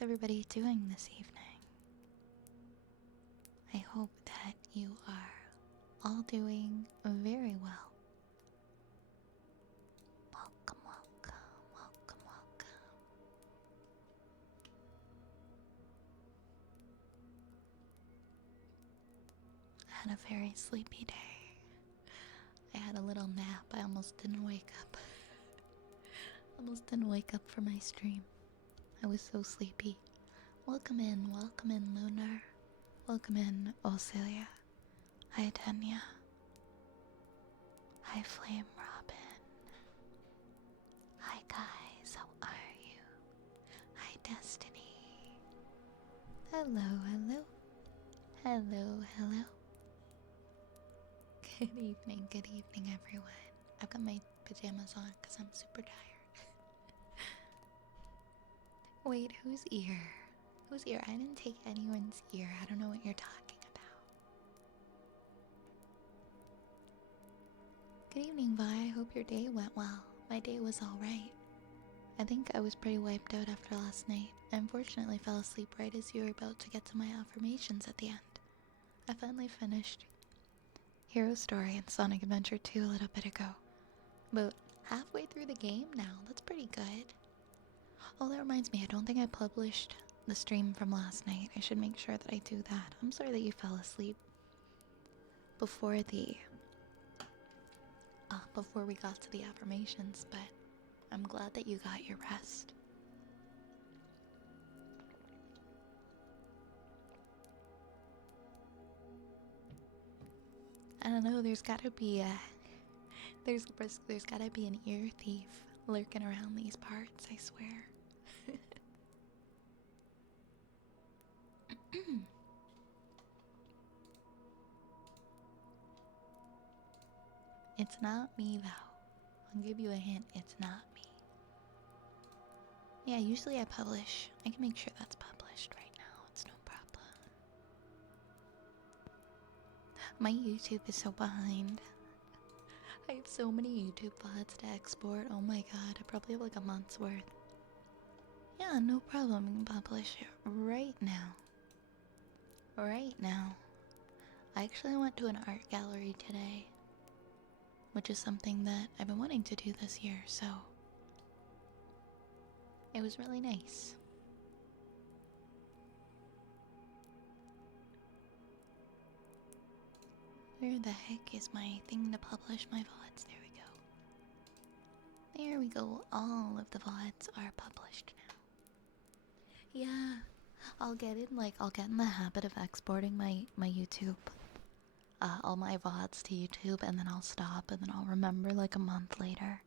How's everybody doing this evening? I hope that you are all doing very well. Welcome, welcome, welcome, welcome. I had a very sleepy day. I had a little nap. I almost didn't wake up. Almost didn't wake up for my stream. I was so sleepy. Welcome in, Lunar. Welcome in, Osilia. Hi, Tanya. Hi, Flame Robin. Hi, guys. How are you? Hi, Destiny. Hello, hello. Hello, hello. Good evening, everyone. I've got my pajamas on because I'm super tired. Wait, whose ear? Whose ear? I didn't take anyone's ear. I don't know what you're talking about. Good evening, Vi. I hope your day went well. My day was alright. I think I was pretty wiped out after last night. I unfortunately fell asleep right as you were about to get to my affirmations at the end. I finally finished Hero Story and Sonic Adventure 2 a little bit ago. About halfway through the game now. That's pretty good. Oh, that reminds me. I don't think I published the stream from last night. I should make sure that I do that. I'm sorry that you fell asleep before before we got to the affirmations, but I'm glad that you got your rest. I don't know, there's gotta be there's gotta be an ear thief lurking around these parts, I swear. It's not me, though. I'll give you a hint, it's not me. Yeah, usually I publish. I can make sure that's published right now. It's no problem. My YouTube is so behind. I have so many YouTube VODs to export. Oh my god, I probably have like a month's worth. Yeah, no problem. I can publish it right now. Right now. I actually went to an art gallery today, which is something that I've been wanting to do this year, so it was really nice. Where the heck is my thing to publish my VODs? There we go. There we go. All of the VODs are published now. Yeah, I'll get in the habit of exporting my YouTube, all my VODs to YouTube, and then I'll stop, and then I'll remember like a month later.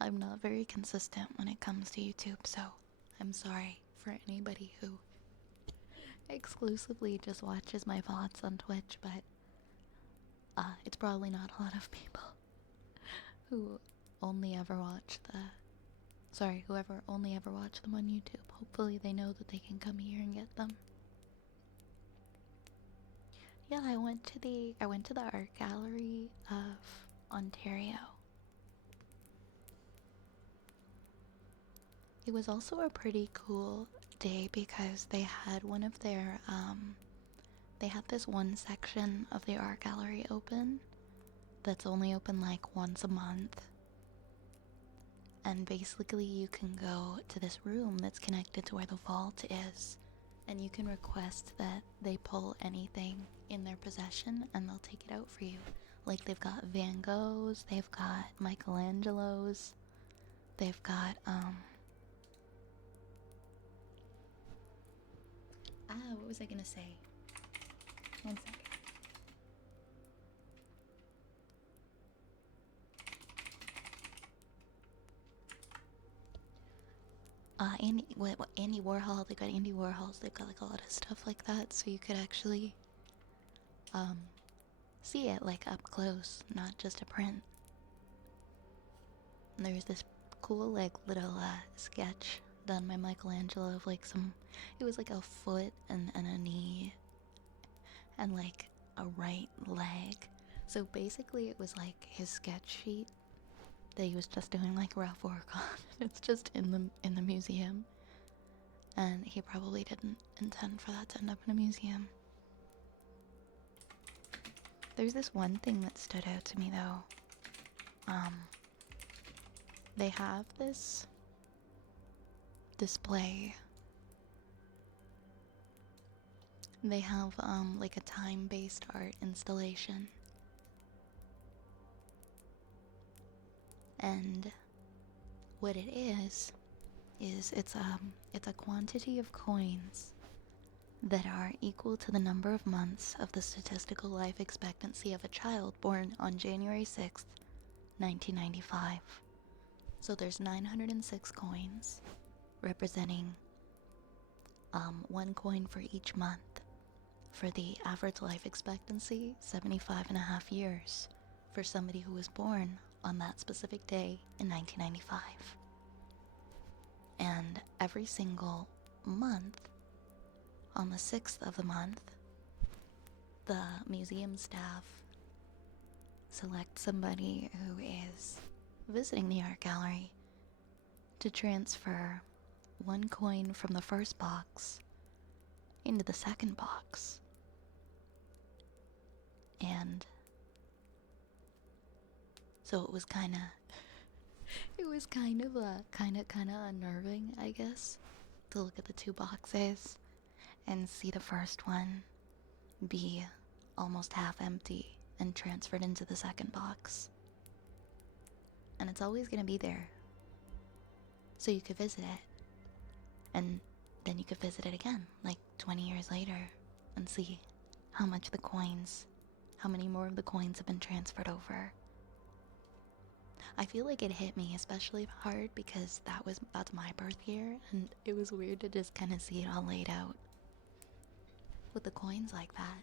I'm not very consistent when it comes to YouTube, so I'm sorry for anybody who exclusively just watches my VODs on Twitch, but it's probably not a lot of people who only ever watch whoever only ever watch them on YouTube. Hopefully they know that they can come here and get them. Yeah, I went to the art gallery of Ontario. It was also a pretty cool day because they had one of their they had this one section of the art gallery open that's only open like once a month. And basically you can go to this room that's connected to where the vault is, and you can request that they pull anything in their possession and they'll take it out for you. Like they've got Van Goghs, they've got Michelangelos, they've got what was I gonna say? One second. Andy Warhol, they've got Andy Warhols, they've got like a lot of stuff like that, so you could actually see it like up close, not just a print. And there's this cool like little sketch done by Michelangelo of like it was like a foot and a knee and like a right leg. So basically it was like his sketch sheet that he was just doing like rough work on. It's just in the museum. And he probably didn't intend for that to end up in a museum. There's this one thing that stood out to me though. They have this display. They have like a time-based art installation. And what it is it's a quantity of coins that are equal to the number of months of the statistical life expectancy of a child born on January 6th, 1995. So there's 906 coins representing one coin for each month. For the average life expectancy, 75.5 years for somebody who was born on that specific day in 1995. And every single month, on the 6th of the month, the museum staff select somebody who is visiting the art gallery to transfer one coin from the first box into the second box. And so it was kind of unnerving, I guess, to look at the two boxes and see the first one be almost half empty and transferred into the second box. And it's always going to be there. So you could visit it. And then you could visit it again, like 20 years later, and see how many more of the coins have been transferred over. I feel like it hit me especially hard because that's my birth year, and it was weird to just kind of see it all laid out with the coins like that.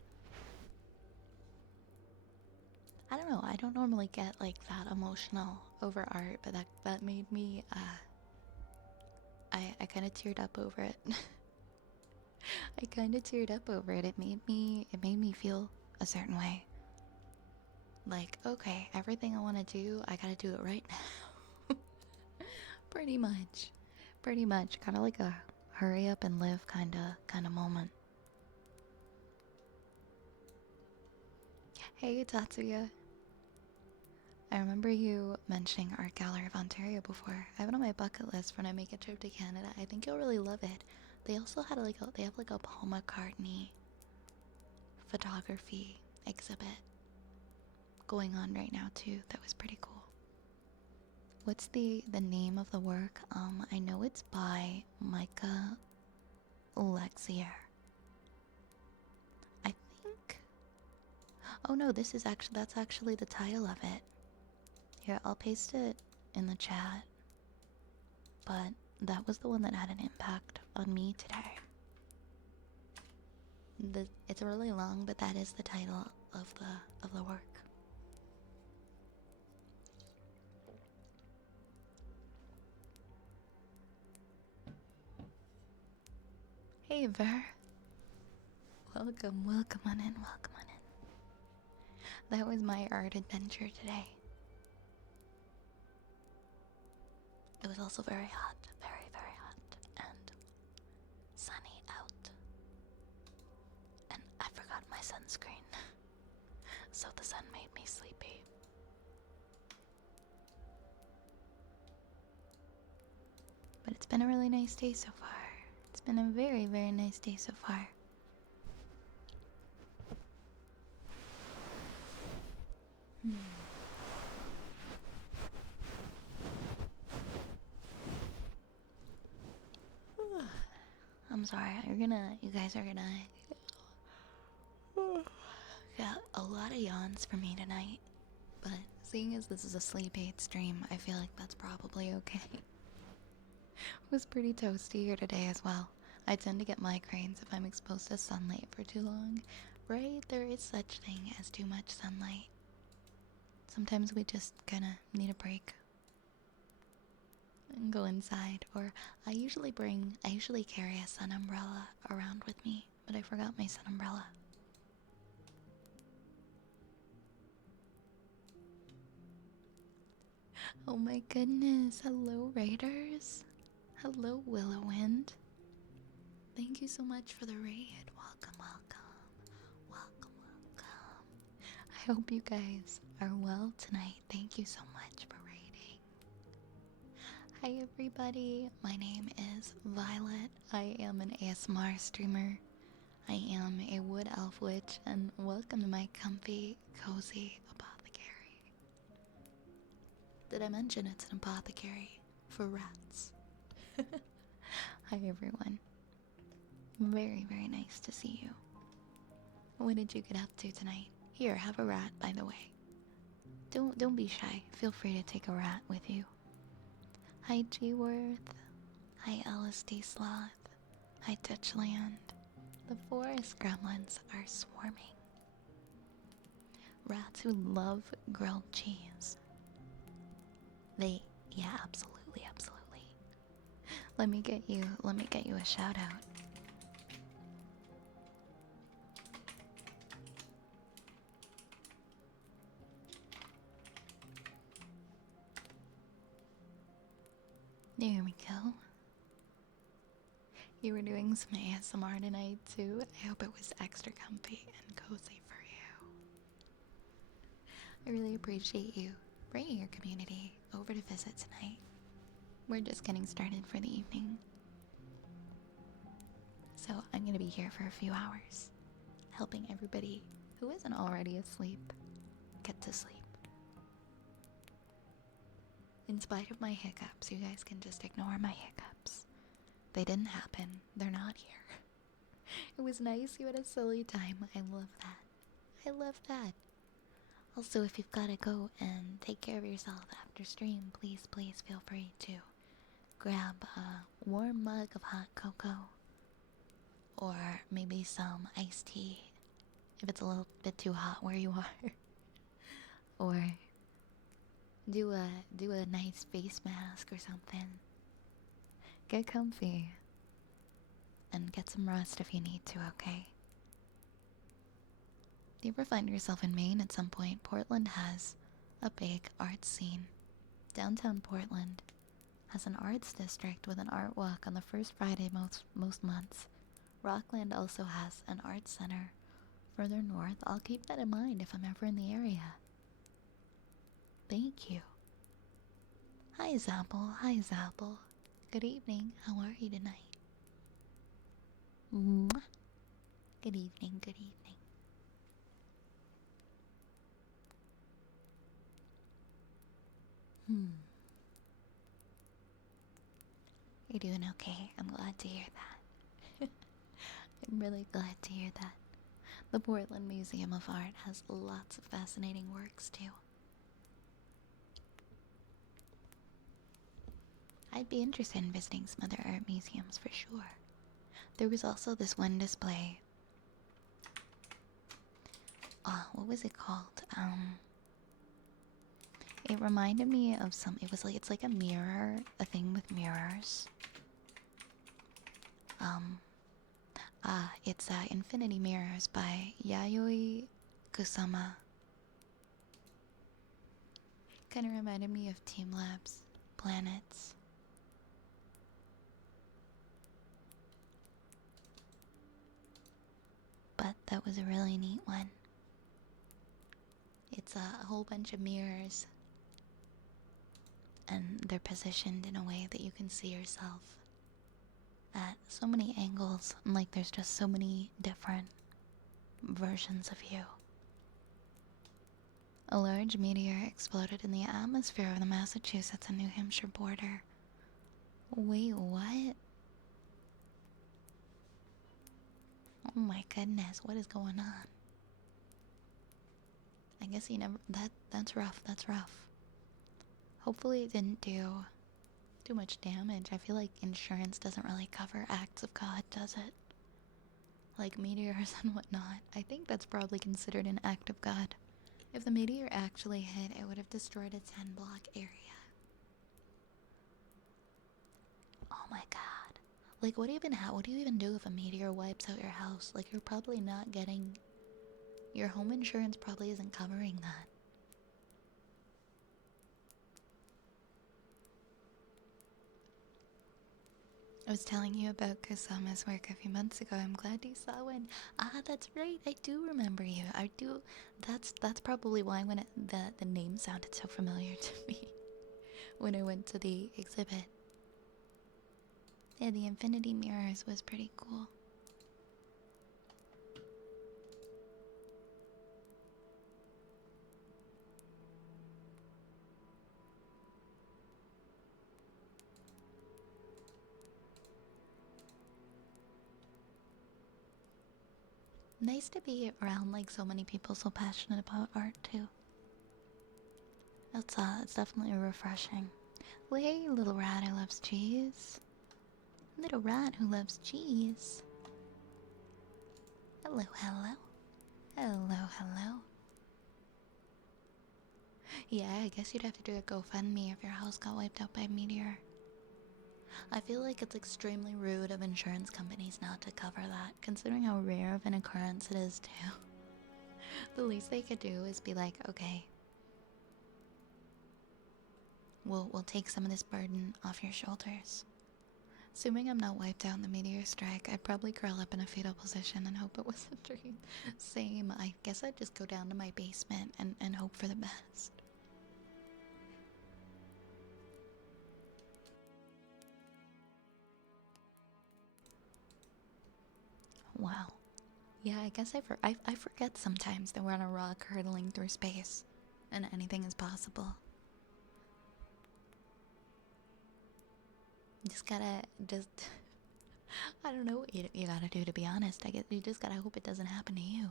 I don't know, I don't normally get like that emotional over art, but that made me I kind of teared up over it. I kind of teared up over it. It made me feel a certain way. Like, okay, everything I want to do, I gotta do it right now. Pretty much. Kind of like a hurry up and live kind of moment. Hey, Tatsuya. I remember you mentioning Art Gallery of Ontario before. I have it on my bucket list when I make a trip to Canada. I think you'll really love it. They also had they have like a Paul McCartney photography exhibit going on right now too. That was pretty cool. What's the name of the work? I know it's by Micah Lexier. I think. Oh no, that's actually the title of it. Here, I'll paste it in the chat. But that was the one that had an impact on me today. It's really long, but that is the title of the work. Hey Ver. Welcome on in. That was my art adventure today. It was also very hot, very, very hot, and sunny out. And I forgot my sunscreen, so the sun made me sleepy. But it's been a really nice day so far. It's been a very, very nice day so far. I'm sorry, you guys are gonna get a lot of yawns from me tonight. But seeing as this is a sleep aid stream, I feel like that's probably okay. It was pretty toasty here today as well. I tend to get migraines if I'm exposed to sunlight for too long. Right? There is such thing as too much sunlight. Sometimes we just kinda need a break and go inside. Or I usually carry a sun umbrella around with me, but I forgot my sun umbrella. Oh my goodness, hello Raiders. Hello Willowwind. Thank you so much for the raid. Welcome, welcome. Welcome, welcome. I hope you guys are well tonight. Thank you so much for raiding. Hi everybody, my name is Violet. I am an ASMR streamer. I am a wood elf witch, and welcome to my comfy, cozy apothecary. Did I mention it's an apothecary for rats? Hi everyone. Very, very nice to see you. What did you get up to tonight? Here, have a rat, by the way. Don't be shy. Feel free to take a rat with you. Hi G-Worth. Hi LSD Sloth. Hi Touchland. The forest gremlins are swarming. Rats who love grilled cheese. Yeah, absolutely, absolutely. Let me get you a shout out. There we go. You were doing some ASMR tonight too. I hope it was extra comfy and cozy for you. I really appreciate you bringing your community over to visit tonight. We're just getting started for the evening. So I'm going to be here for a few hours, helping everybody who isn't already asleep get to sleep. In spite of my hiccups, you guys can just ignore my hiccups. They didn't happen. They're not here. It was nice you had a silly time. I love that. I love that. Also, if you've got to go and take care of yourself after stream, please feel free to grab a warm mug of hot cocoa or maybe some iced tea if it's a little bit too hot where you are. Or do a nice face mask or something. Get comfy and get some rest if you need to, okay? Do you ever find yourself in Maine at some point? Portland has a big art scene. Downtown Portland has an arts district with an art walk on the first Friday most months. Rockland also has an art center further north. I'll keep that in mind if I'm ever in the area. Thank you. Hi Zapple, hi Zapple. Good evening, how are you tonight? Mwah. Good evening, good evening. You're doing okay. I'm glad to hear that. I'm really glad to hear that. The Portland Museum of Art has lots of fascinating works too. I'd be interested in visiting some other art museums for sure. There was also this one display. What was it called? It reminded me of it's like a mirror, a thing with mirrors. It's Infinity Mirrors by Yayoi Kusama. Kind of reminded me of Team Lab's Planets. But that was a really neat one. It's a whole bunch of mirrors, and they're positioned in a way that you can see yourself at so many angles, and like there's just so many different versions of you. A large meteor exploded in the atmosphere of the Massachusetts and New Hampshire border. Wait, what? Oh my goodness, what is going on? I guess he never. That's rough. That's rough. Hopefully, it didn't do too much damage. I feel like insurance doesn't really cover acts of God, does it? Like meteors and whatnot. I think that's probably considered an act of God. If the meteor actually hit, it would have destroyed a 10-block area. Oh my god. Like, what do you even do if a meteor wipes out your house? Like, you're probably not getting. Your home insurance probably isn't covering that. I was telling you about Kusama's work a few months ago. I'm glad you saw one. Ah, that's right. I do remember you. I do. That's probably why when the name sounded so familiar to me when I went to the exhibit. Yeah, the infinity mirrors was pretty cool. Nice to be around like so many people so passionate about art too. It's definitely refreshing. Well, hey, little rat who loves cheese. Little rat who loves cheese. Hello, hello. Hello, hello. Yeah, I guess you'd have to do a GoFundMe if your house got wiped out by a meteor. I feel like it's extremely rude of insurance companies not to cover that, considering how rare of an occurrence it is too. The least they could do is be like, okay, we'll take some of this burden off your shoulders. Assuming I'm not wiped out in the meteor strike, I'd probably curl up in a fetal position and hope it was a dream. Same, I guess I'd just go down to my basement and hope for the best. Wow. Yeah, I guess I forget sometimes that we're on a rock hurtling through space and anything is possible. You just gotta, I don't know what you gotta do to be honest. I guess you just gotta hope it doesn't happen to you.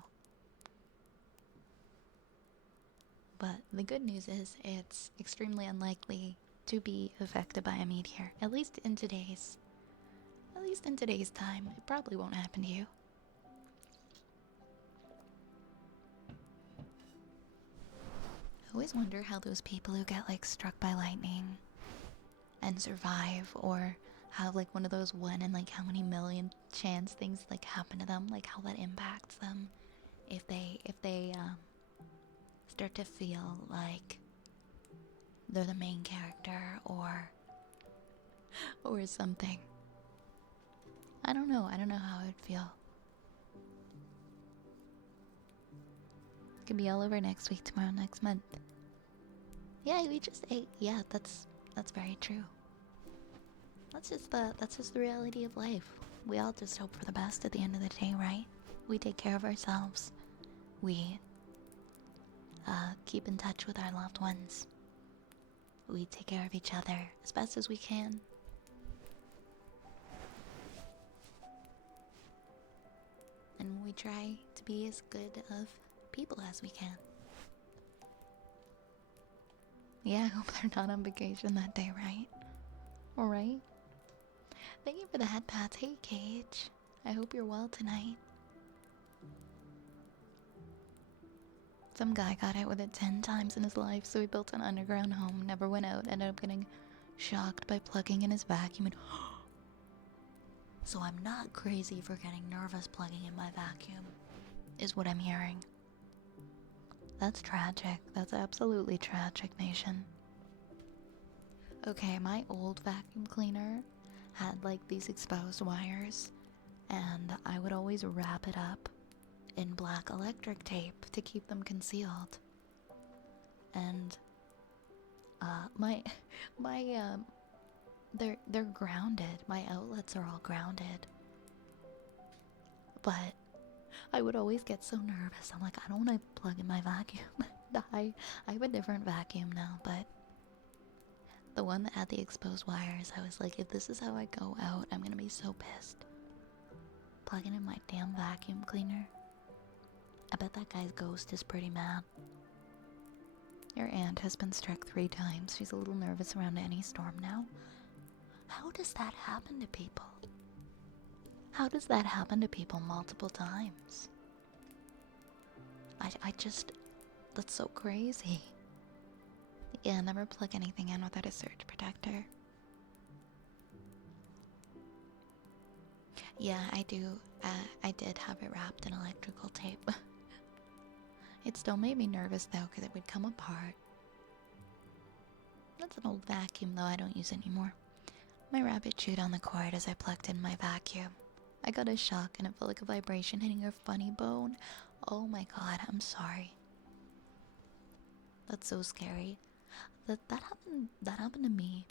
But the good news is it's extremely unlikely to be affected by a meteor. At least in today's time, it probably won't happen to you. I always wonder how those people who get like struck by lightning and survive, or have like one of those one in like how many million chance things like happen to them, like how that impacts them if they start to feel like they're the main character or something. I don't know how it would feel. It could be all over next week, tomorrow, next month. Yeah, we just ate. Yeah, that's very true. That's just the reality of life. We all just hope for the best at the end of the day, right? We take care of ourselves. We keep in touch with our loved ones. We take care of each other as best as we can. And we try to be as good of people as we can. Yeah, I hope they're not on vacation that day, right? Alright. Thank you for the head pats. Hey, Cage. I hope you're well tonight. Some guy got hit with it 10 times in his life, so he built an underground home, never went out, ended up getting shocked by plugging in his vacuum and so I'm not crazy for getting nervous plugging in my vacuum, is what I'm hearing. That's tragic. That's absolutely tragic, nation. Okay, my old vacuum cleaner had like these exposed wires, and I would always wrap it up in black electric tape to keep them concealed. And my they're grounded. My outlets are all grounded. But I would always get so nervous. I'm like, I don't want to plug in my vacuum. I have a different vacuum now, but the one that had the exposed wires, I was like, if this is how I go out, I'm gonna be so pissed. Plugging in my damn vacuum cleaner. I bet that guy's ghost is pretty mad. Your aunt has been struck 3 times. She's a little nervous around any storm now. How does that happen to people? How does that happen to people multiple times? I just... That's so crazy. Yeah, never plug anything in without a surge protector. Yeah, I do. I did have it wrapped in electrical tape. It still made me nervous though, because it would come apart. That's an old vacuum though, I don't use anymore. My rabbit chewed on the cord as I plugged in my vacuum. I got a shock and it felt like a vibration hitting her funny bone. Oh my god, I'm sorry. That's so scary. That happened to me.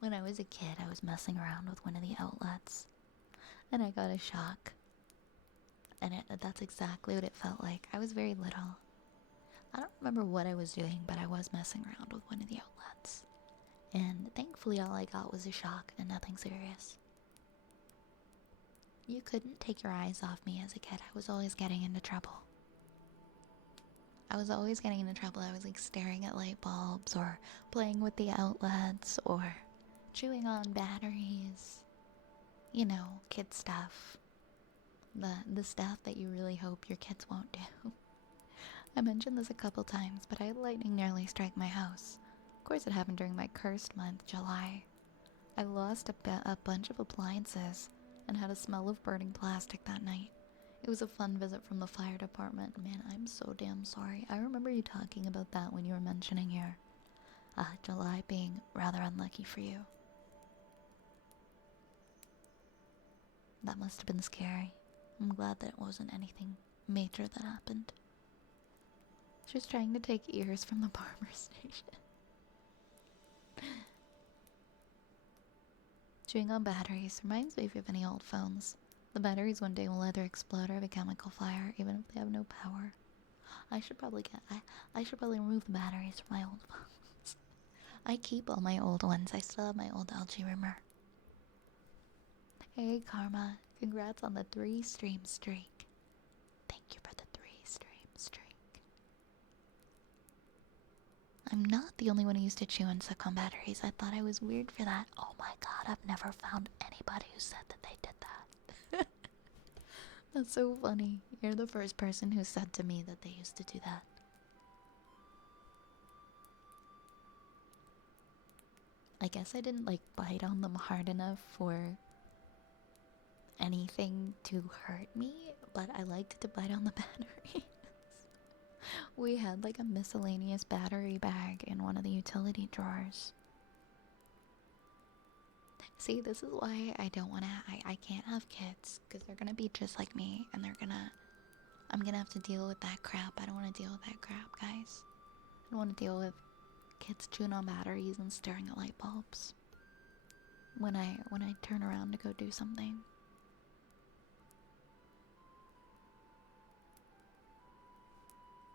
When I was a kid, I was messing around with one of the outlets and I got a shock. And that's exactly what it felt like. I was very little. I don't remember what I was doing, but I was messing around with one of the outlets. And thankfully all I got was a shock and nothing serious. You couldn't take your eyes off me as a kid. I was always getting into trouble. I was like staring at light bulbs or playing with the outlets or chewing on batteries. You know, kid stuff. The stuff that you really hope your kids won't do. I mentioned this a couple times, but I had lightning nearly strike my house. Of course it happened during my cursed month, July. I lost a bunch of appliances and had a smell of burning plastic that night. It was a fun visit from the fire department. Man, I'm so damn sorry. I remember you talking about that when you were mentioning your July being rather unlucky for you. That must have been scary. I'm glad that it wasn't anything major that happened. She was trying to take ears from the barber station. Chewing on batteries reminds me if you have any old phones. The batteries one day will either explode or have a chemical fire, even if they have no power. I should probably remove the batteries from my old phones. I keep all my old ones. I still have my old LG Rimmer. Hey Karma, congrats on the 3-stream streak. Thank you for the 3-stream streak. I'm not the only one who used to chew and suck on batteries. I thought I was weird for that. Oh my god, I've never found anybody who said that they did that. That's so funny. You're the first person who said to me that they used to do that. I guess I didn't like bite on them hard enough for anything to hurt me, but I liked to bite on the batteries. We had like a miscellaneous battery bag in one of the utility drawers. See, this is why I don't want to, I can't have kids, because they're gonna be just like me, and I'm gonna have to deal with that crap. I don't want to deal with that crap, guys. I don't want to deal with kids chewing on batteries and staring at light bulbs when I turn around to go do something.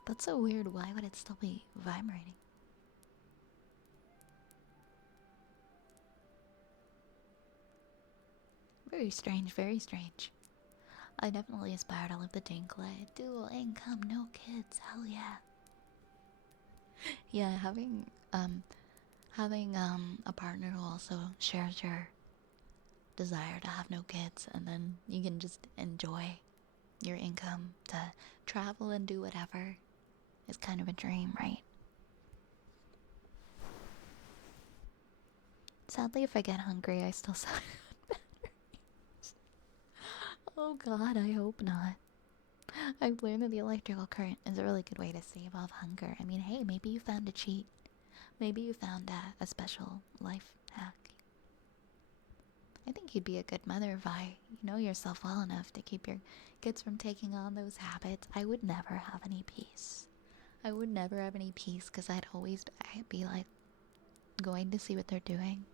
That's so weird. Why would it still be vibrating? Very strange, very strange. I definitely aspire to live the dink life. Dual income, no kids, hell yeah. Yeah, having a partner who also shares your desire to have no kids, and then you can just enjoy your income to travel and do whatever is kind of a dream, right? Sadly, if I get hungry, I still suck on batteries. Oh god, I hope not. I've learned that the electrical current is a really good way to stave off hunger. I mean, hey, maybe you found a cheat. Maybe you found a special life hack. I think you'd be a good mother if you know yourself well enough to keep your kids from taking on those habits. I would never have any peace. I would never have any peace because I'd be like going to see what they're doing.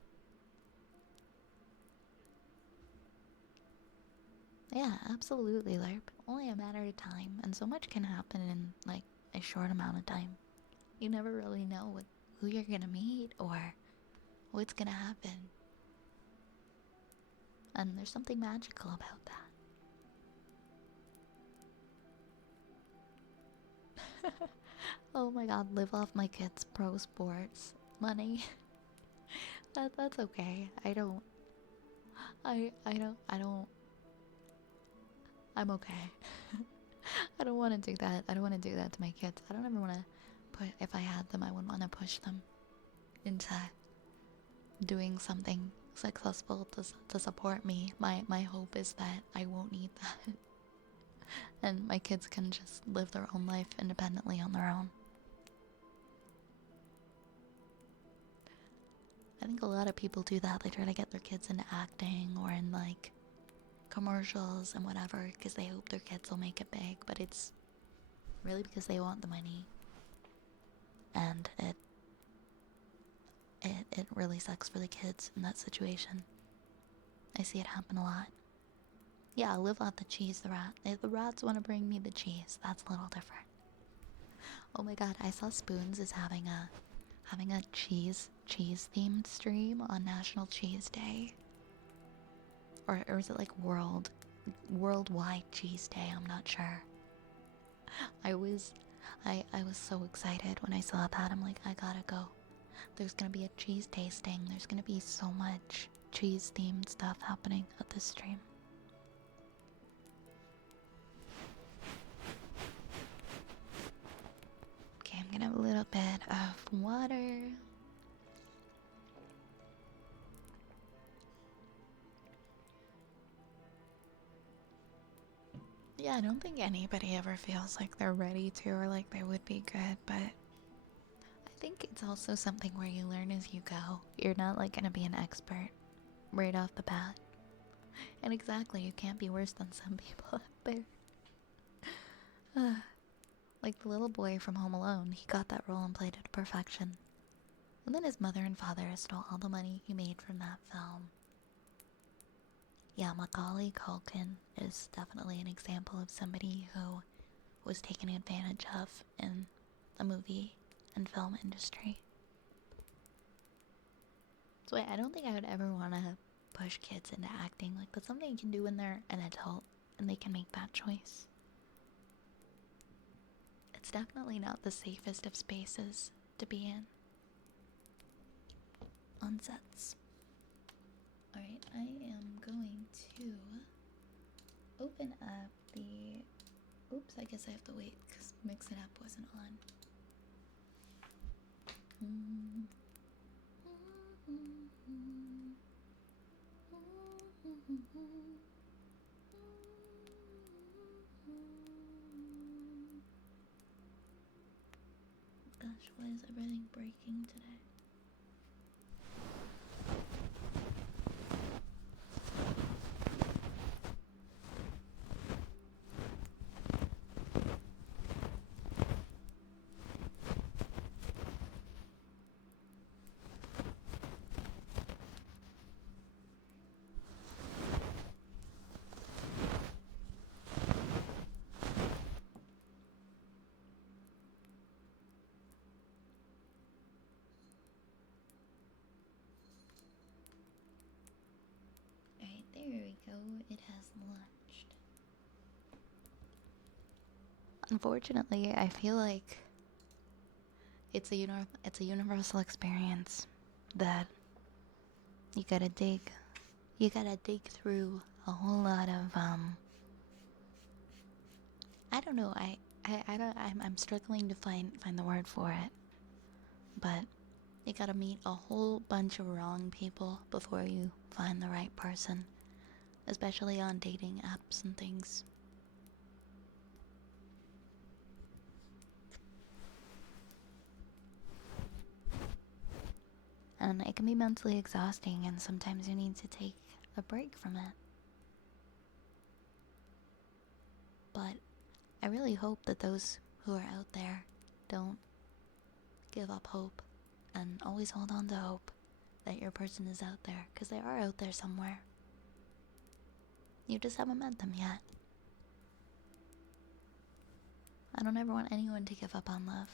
Yeah, absolutely, LARP. Only a matter of time, and so much can happen in like a short amount of time. You never really know who you're gonna meet or what's gonna happen. And there's something magical about that. Oh my god, live off my kids' pro sports money. That's okay. I'm okay. I don't want to do that. I don't want to do that to my kids. I don't ever want to if I had them, I wouldn't want to push them into doing something successful to support me. My hope is that I won't need that. And my kids can just live their own life independently on their own. I think a lot of people do that. They try to get their kids into acting or in like commercials and whatever because they hope their kids will make it big, but it's really because they want the money. And it really sucks for the kids in that situation. I see it happen a lot. Yeah, live out the cheese, the rat. If the rats want to bring me the cheese, that's a little different. Oh my god, I saw Spoons is having a cheese themed stream on National Cheese Day. Or is it like worldwide cheese day? I'm not sure. I was so excited when I saw that. I'm like, I gotta go. There's gonna be a cheese tasting. There's gonna be so much cheese themed stuff happening at this stream. Okay, I'm gonna have a little bit of water. Yeah, I don't think anybody ever feels like they're ready to or like they would be good, but I think it's also something where you learn as you go. You're not like gonna be an expert right off the bat. And exactly, you can't be worse than some people out there. Like the little boy from Home Alone, he got that role and played it to perfection. And then his mother and father stole all the money he made from that film. Yeah, Macaulay Culkin is definitely an example of somebody who was taken advantage of in the movie and film industry. So I don't think I would ever want to push kids into acting. Like, that's something you can do when they're an adult and they can make that choice. It's definitely not the safest of spaces to be in. On sets. Alright, I am going to open up the... Oops, I guess I have to wait because Mix It Up wasn't on. Gosh, why is everything breaking today? Alright, there we go. It has launched. Unfortunately, I feel like it's a universal experience that you gotta dig through a whole lot of I don't know, I'm struggling to find the word for it. But you gotta meet a whole bunch of wrong people before you find the right person, especially on dating apps and things. And it can be mentally exhausting, and sometimes you need to take a break from it. But I really hope that those who are out there don't give up hope and always hold on to hope that your person is out there, because they are out there somewhere. You just haven't met them yet. I don't ever want anyone to give up on love.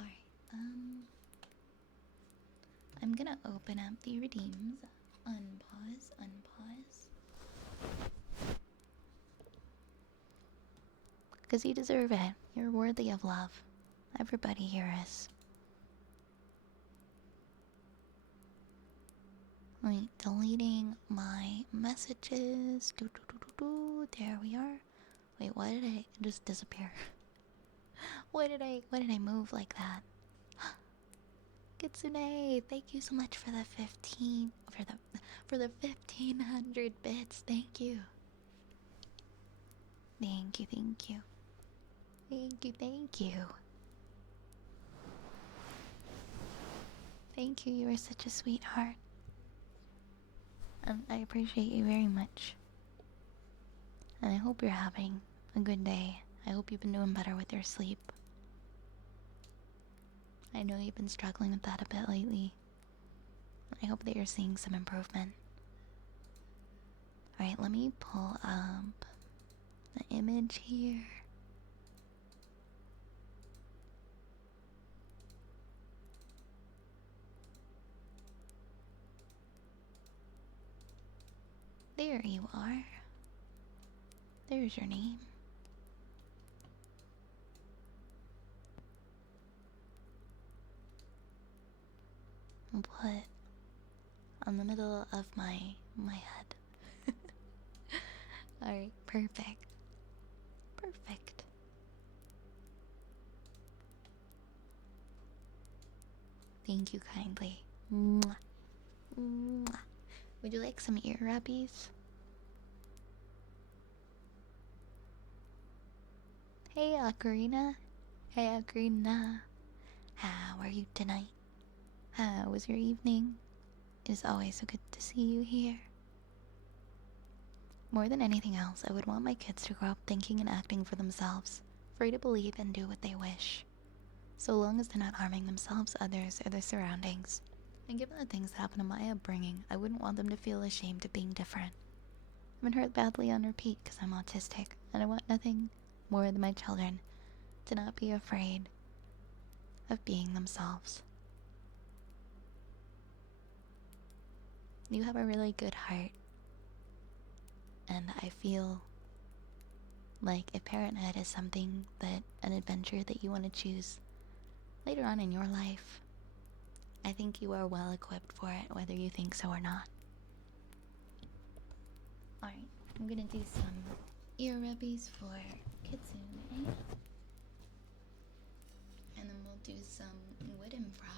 Alright, I'm gonna open up the redeems. Unpause. Because you deserve it. You're worthy of love. Everybody here is. Wait, deleting my messages. There we are. Wait, why did I just disappear? Why did I move like that? Kitsune, thank you so much for the 1500 bits. Thank you. Thank you, thank you. Thank you, thank you. Thank you, you are such a sweetheart. I appreciate you very much. And I hope you're having a good day. I hope you've been doing better with your sleep. I know you've been struggling with that a bit lately. I hope that you're seeing some improvement. Alright, let me pull up the image here. There you are. There's your name. I'll put on the middle of my head. Alright, perfect. Perfect. Thank you kindly. Mwah. Mwah. Would you like some ear rubbies? Hey, Ocarina. Hey, Ocarina. How are you tonight? How was your evening? It is always so good to see you here. More than anything else, I would want my kids to grow up thinking and acting for themselves, free to believe and do what they wish. So long as they're not harming themselves, others, or their surroundings. And given the things that happened in my upbringing, I wouldn't want them to feel ashamed of being different. I've been hurt badly on repeat because I'm autistic, and I want nothing more than my children to not be afraid of being themselves. You have a really good heart, and I feel like if parenthood is something that, an adventure that you want to choose later on in your life, I think you are well equipped for it, whether you think so or not. Alright, I'm gonna do some ear rubbies for Kitsune. And then we'll do some wooden frog.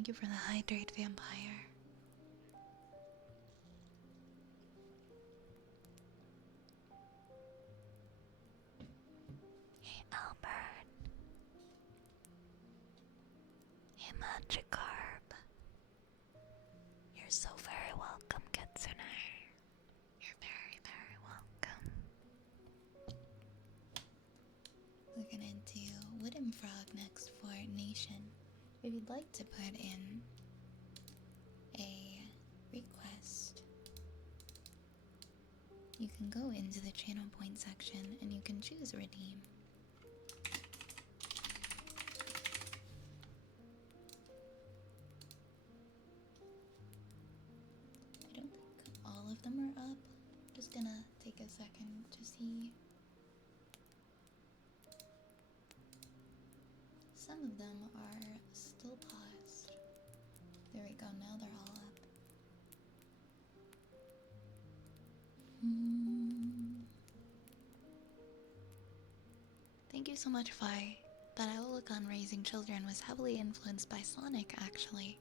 Thank you for the hydrate, vampire. Hey, Albert. Hey, Magikarp. You're so very welcome, Kitsune. You're very, very welcome. We're gonna do Wooden Frog next for Nation. If you'd like to put in a request, you can go into the channel point section and you can choose redeem. I don't think all of them are up. Just gonna take a second to see. Some of them are still paused. There we go, now they're all up. Thank you so much, Fi. That outlook on raising children was heavily influenced by Sonic, actually.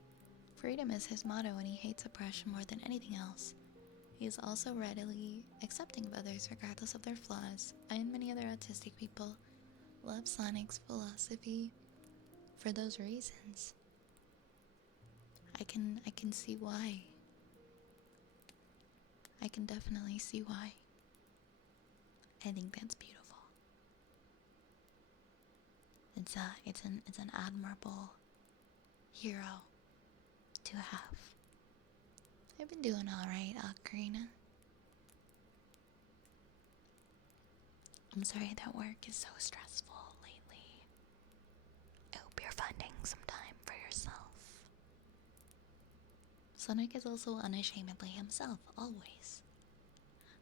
Freedom is his motto and he hates oppression more than anything else. He is also readily accepting of others regardless of their flaws. I and many other autistic people love Sonic's philosophy for those reasons. I can see why. I can definitely see why. I think that's beautiful. It's an admirable hero to have. I've been doing alright, Ocarina. I'm sorry that work is so stressful lately. I hope you're finding some time for yourself. Sonic is also unashamedly himself, always.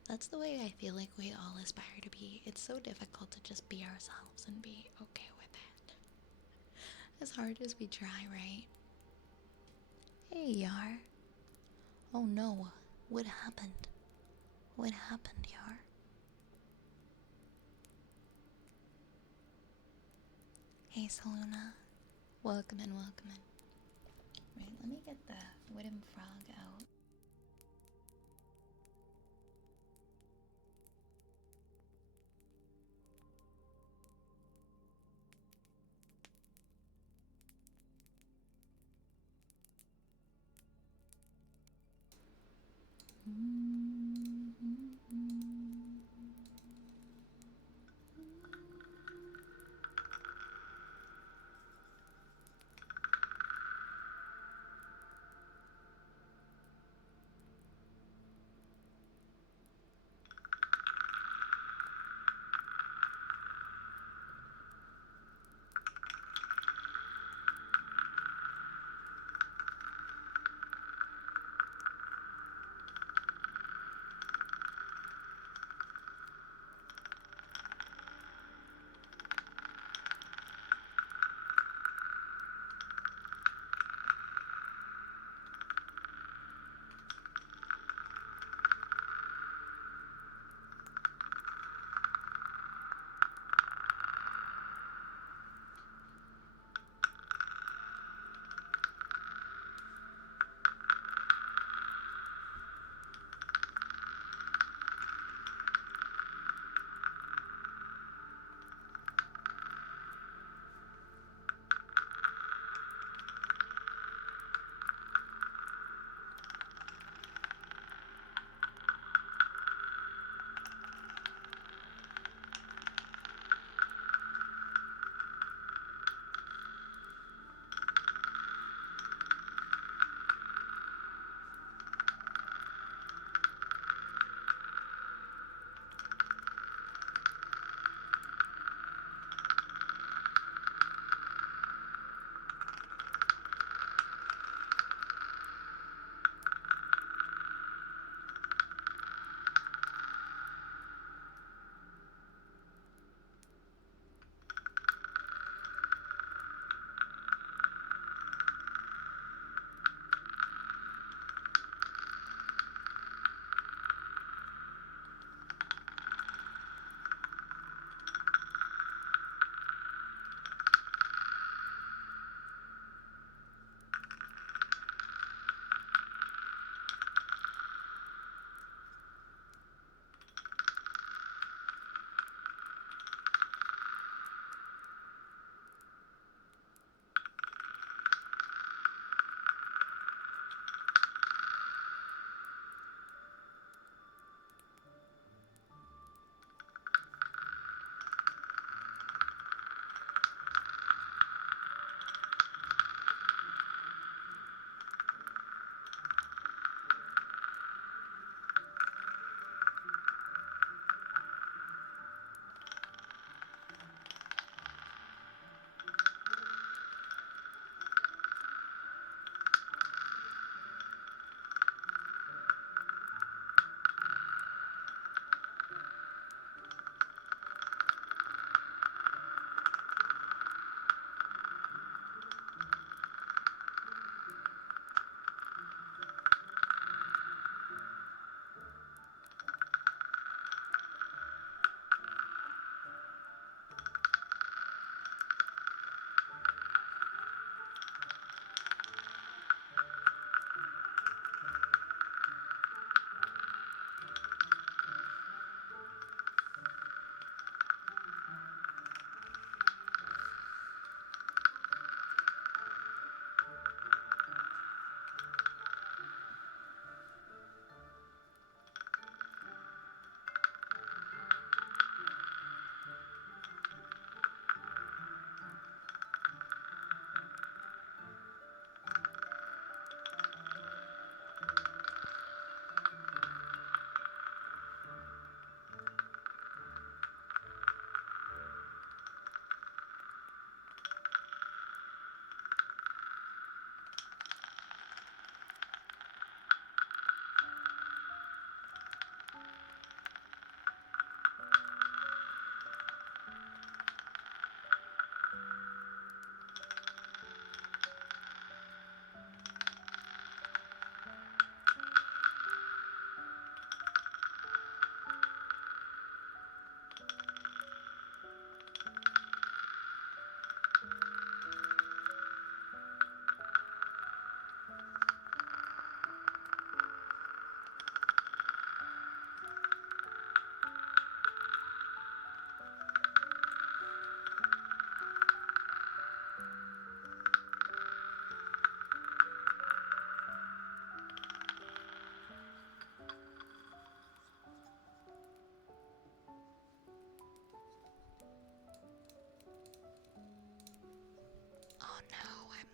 That's the way I feel like we all aspire to be. It's so difficult to just be ourselves and be okay with it. As hard as we try, right? Hey, Yar. Oh no, what happened? What happened, Yar? Hey, Saluna. Welcome in, welcome in. Right, let me get the wooden frog out.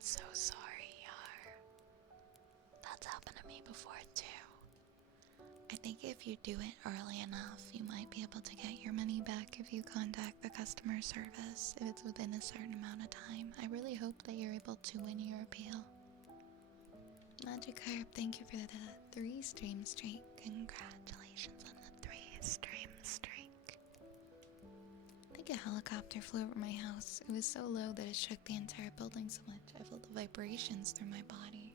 so sorry, Yar. That's happened to me before too. I think if you do it early enough, you might be able to get your money back if you contact the customer service, if it's within a certain amount of time. I really hope that you're able to win your appeal. Magikarp, thank you for the 3-stream streak. Congratulations on the 3-stream streak. I think a helicopter flew over my house. It was so low that it shook the entire building so much. I felt the vibrations through my body.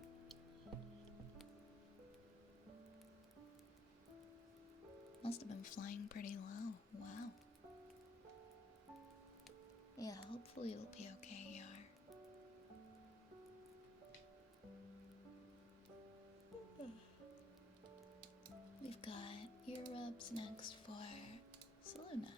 Must have been flying pretty low. Wow. Yeah, hopefully it'll be okay, Yar. We've got ear rubs next for Saluna.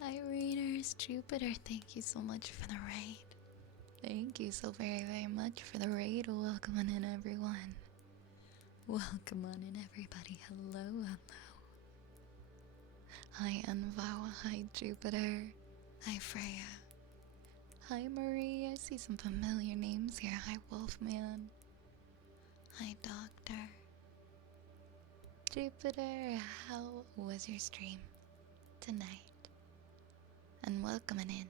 Hi Raiders, Jupiter, thank you so much for the raid. Thank you so very, very much for the raid. Welcome on in, everyone. Welcome on in, everybody. Hello, hello. Hi Envo, hi Jupiter, hi Freya. Hi Marie, I see some familiar names here. Hi Wolfman. Hi Doctor. Jupiter, how was your stream tonight? And welcoming in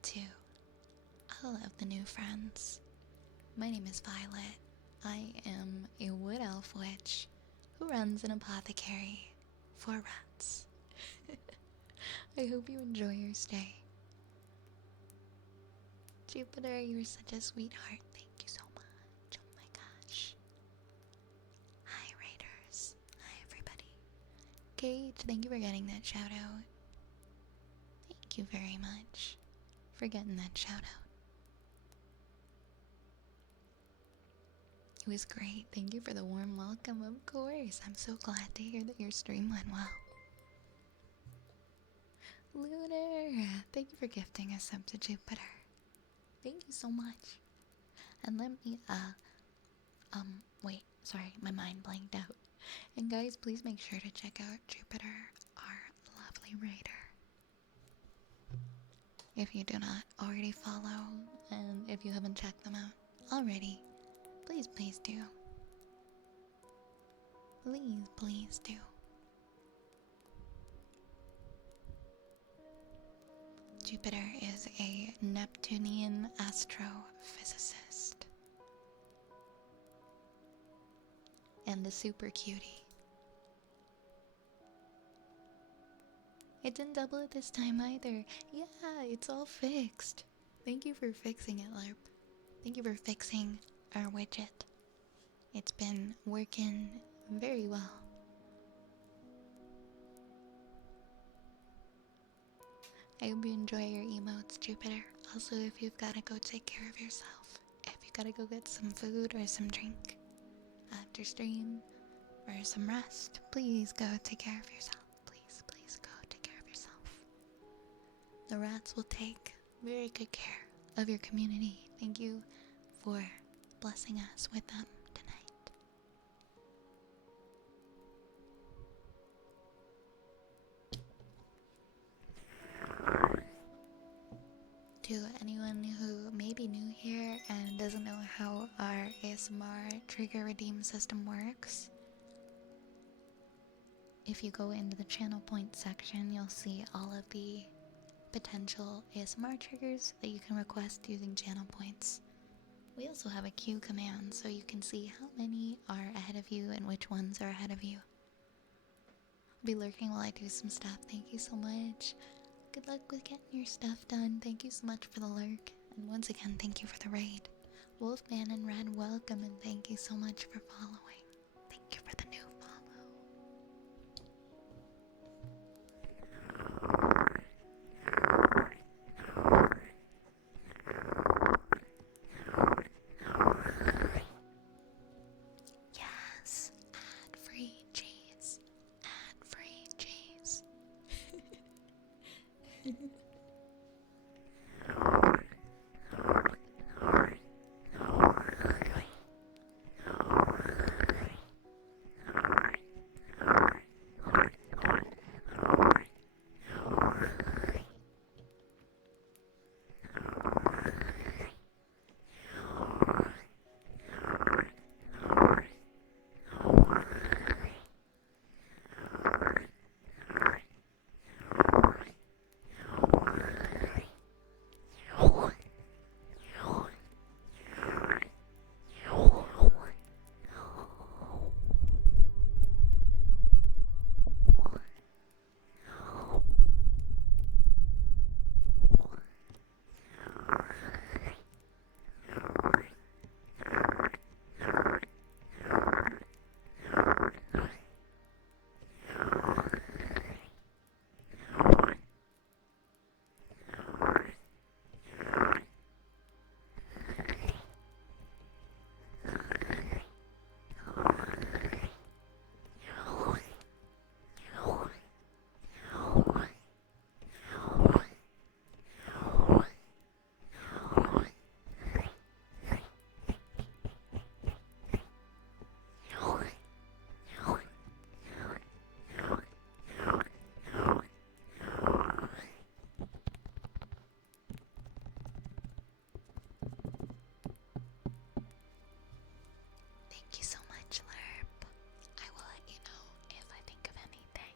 to all of the new friends. My name is Violet. I am a wood elf witch who runs an apothecary for rats. I hope you enjoy your stay. Jupiter, you're such a sweetheart. Thank you so much. Oh my gosh. Hi Raiders. Hi everybody. Gage, thank you for getting that shout out. Thank you very much for getting that shout out. It was great. Thank you for the warm welcome, of course. I'm so glad to hear that your stream went well. Lunar, thank you for gifting us up to Jupiter. Thank you so much. And let me, wait, sorry, my mind blanked out. And guys, please make sure to check out Jupiter, our lovely raider. If you do not already follow, and if you haven't checked them out already, please, please do. Please, please do. Jupiter is a Neptunian astrophysicist and a super cutie. It didn't double it this time either. Yeah, it's all fixed. Thank you for fixing it, LARP. Thank you for fixing our widget. It's been working very well. I hope you enjoy your emotes, Jupiter. Also, if you've gotta go take care of yourself, if you gotta go get some food or some drink after stream or some rest, please go take care of yourself. Please go take care of yourself. The rats will take very good care of your community. Thank you for blessing us with them tonight. To anyone who may be new here and doesn't know how our ASMR trigger redeem system works, if you go into the channel point section, you'll see all of the potential ASMR triggers that you can request using channel points. We also have a queue command so you can see how many are ahead of you and which ones are ahead of you. I'll be lurking while I do some stuff. Thank you so much. Good luck with getting your stuff done. Thank you so much for the lurk. And once again, thank you for the raid. Wolfman and Red, welcome and thank you so much for following. Thank you for the new Yes, ad-free cheese. Ad-free cheese. Thank you so much, Lerp. I will let you know if I think of anything.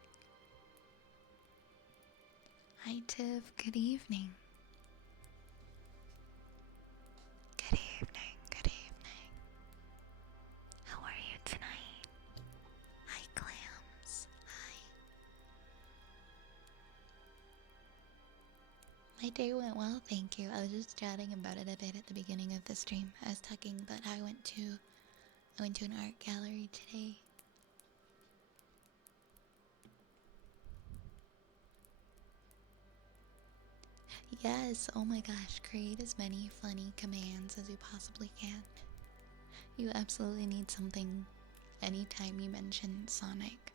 Hi, Tiff. Good evening. Good evening. Good evening. How are you tonight? Hi, Clams. Hi. My day went well, thank you. I was just chatting about it a bit at the beginning of the stream. I was talking that I went to an art gallery today. Yes, oh my gosh, create as many funny commands as you possibly can. You absolutely need something anytime you mention Sonic,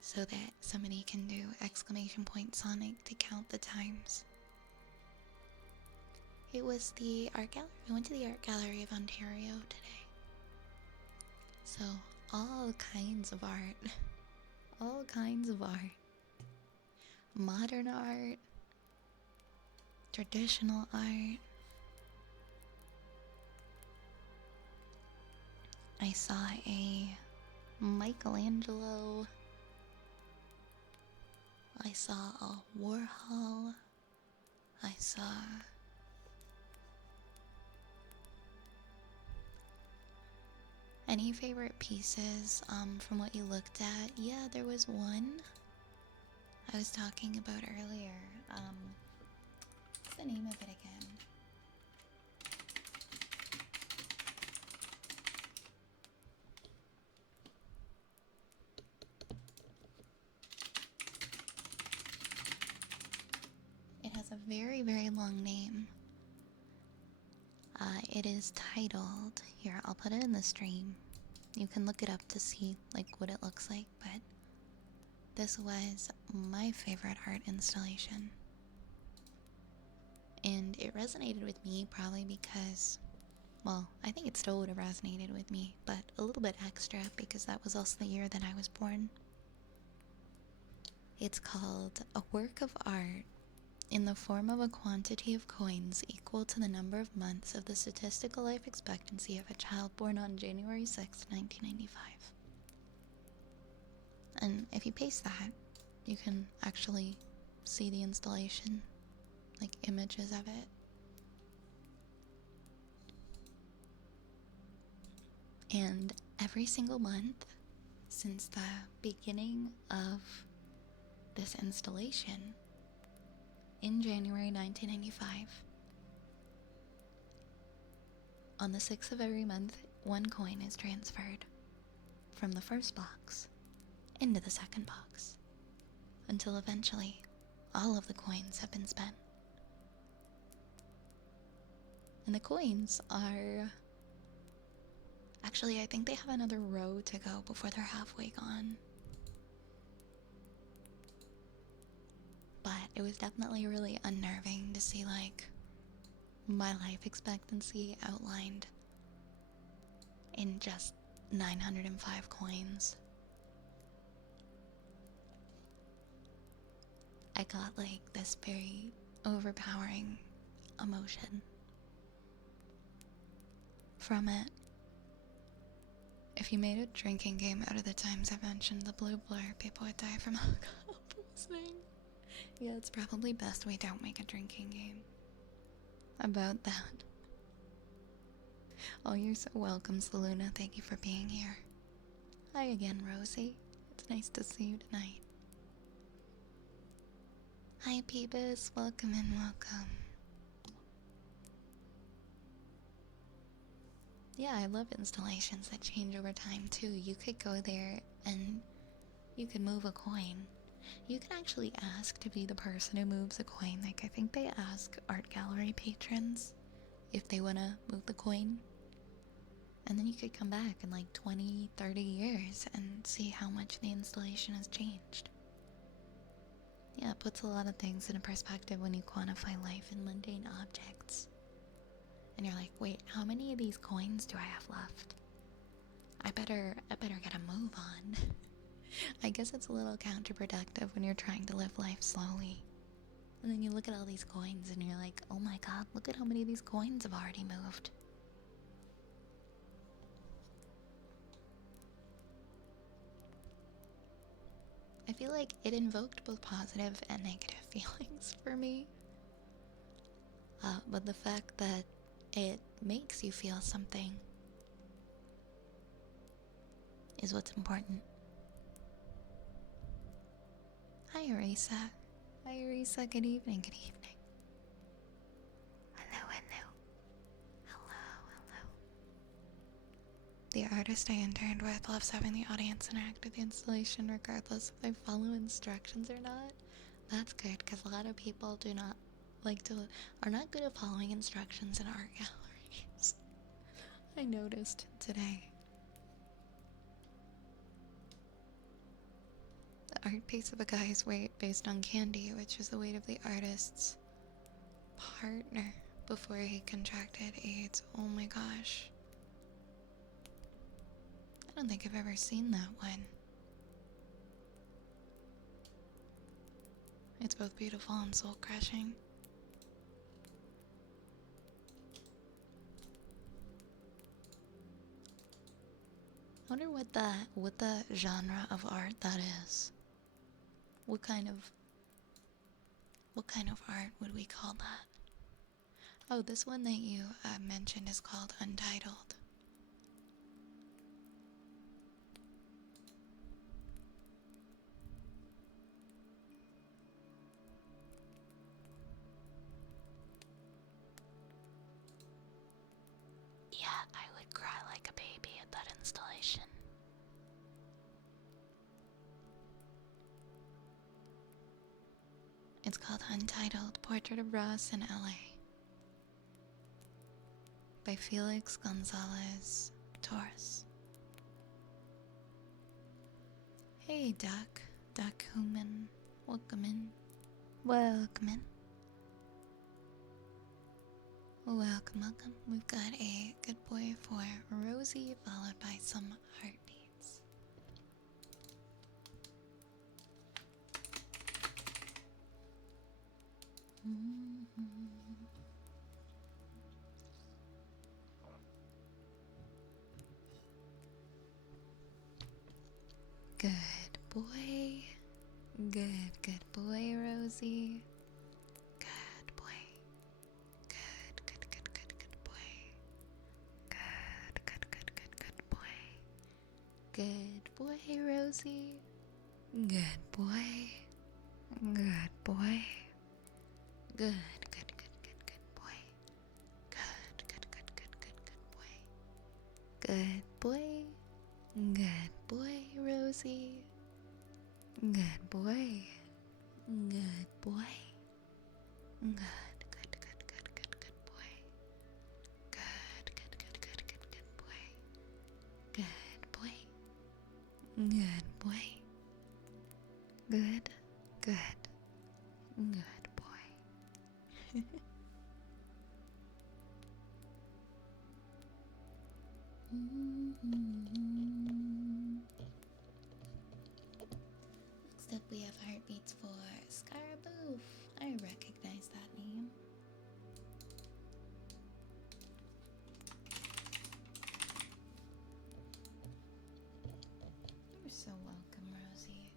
so that somebody can do exclamation point Sonic to count the times. It was the art gallery. We went to the Art Gallery of Ontario today. So, all kinds of art. All kinds of art. Modern art. Traditional art. I saw a Michelangelo. I saw a Warhol. I saw any favorite pieces from what you looked at? Yeah, there was one I was talking about earlier. What's the name of it again? very long name. It is titled, here, I'll put it in the stream. You can look it up to see like what it looks like, but this was my favorite art installation. And it resonated with me probably because, well, I think it still would have resonated with me, but a little bit extra because that was also the year that I was born. It's called A Work of Art in the Form of a Quantity of Coins Equal to the Number of Months of the Statistical Life Expectancy of a Child Born on January 6, 1995. And if you paste that, you can actually see the installation, like images of it. And every single month since the beginning of this installation in January 1995, on the 6th of every month, one coin is transferred from the first box into the second box until eventually all of the coins have been spent. And the coins are... Actually, I think they have another row to go before they're halfway gone. But it was definitely really unnerving to see, like, my life expectancy outlined in just 905 coins. I got, like, this very overpowering emotion from it. If you made a drinking game out of the times I mentioned the blue blur, people would die from alcohol poisoning. Yeah, it's probably best we don't make a drinking game about that. Oh, you're so welcome, Saluna. Thank you for being here. Hi again, Rosie. It's nice to see you tonight. Hi, Peebus. Welcome and welcome. Yeah, I love installations that change over time too. You could go there and you could move a coin. You can actually ask to be the person who moves a coin. Like, I think they ask art gallery patrons if they want to move the coin. And then you could come back in like 20, 30 years and see how much the installation has changed. Yeah, it puts a lot of things in perspective when you quantify life in mundane objects. And you're like, wait, how many of these coins do I have left? I better get a move on. I guess it's a little counterproductive when you're trying to live life slowly. And then you look at all these coins and you're like, oh my god, look at how many of these coins have already moved. I feel like it invoked both positive and negative feelings for me. But the fact that it makes you feel something is what's important. Hi, Arisa. Hi, Arisa. Good evening. Good evening. Hello, hello. Hello, hello. The artist I interned with loves having the audience interact with the installation regardless if they follow instructions or not. That's good, because a lot of people do not are not good at following instructions in art galleries. I noticed today. The art piece of a guy's weight based on candy, which is the weight of the artist's partner before he contracted AIDS. Oh my gosh. I don't think I've ever seen that one. It's both beautiful and soul-crushing. I wonder what the genre of art that is. What kind of art would we call that? Oh, this one that you mentioned is called Untitled. Yeah, I would cry like a baby at that installation. It's called Untitled Portrait of Ross in LA by Felix Gonzalez Torres. Hey, Duck Human. Welcome in. Welcome in. Welcome. We've got a good boy for Rosie, followed by some heartbeats. Good boy. Good boy, Rosie. Good boy. Good boy. Good boy. Good boy, Rosie. Good boy. Good boy. Good boy. Good boy. Good boy. Good boy, Rosie. Good boy. Good boy. Good boy. Good boy. Good boy. Good boy. Good boy. Next up we have heartbeats for Scaraboof. I recognize that name. You're so welcome, Rosie.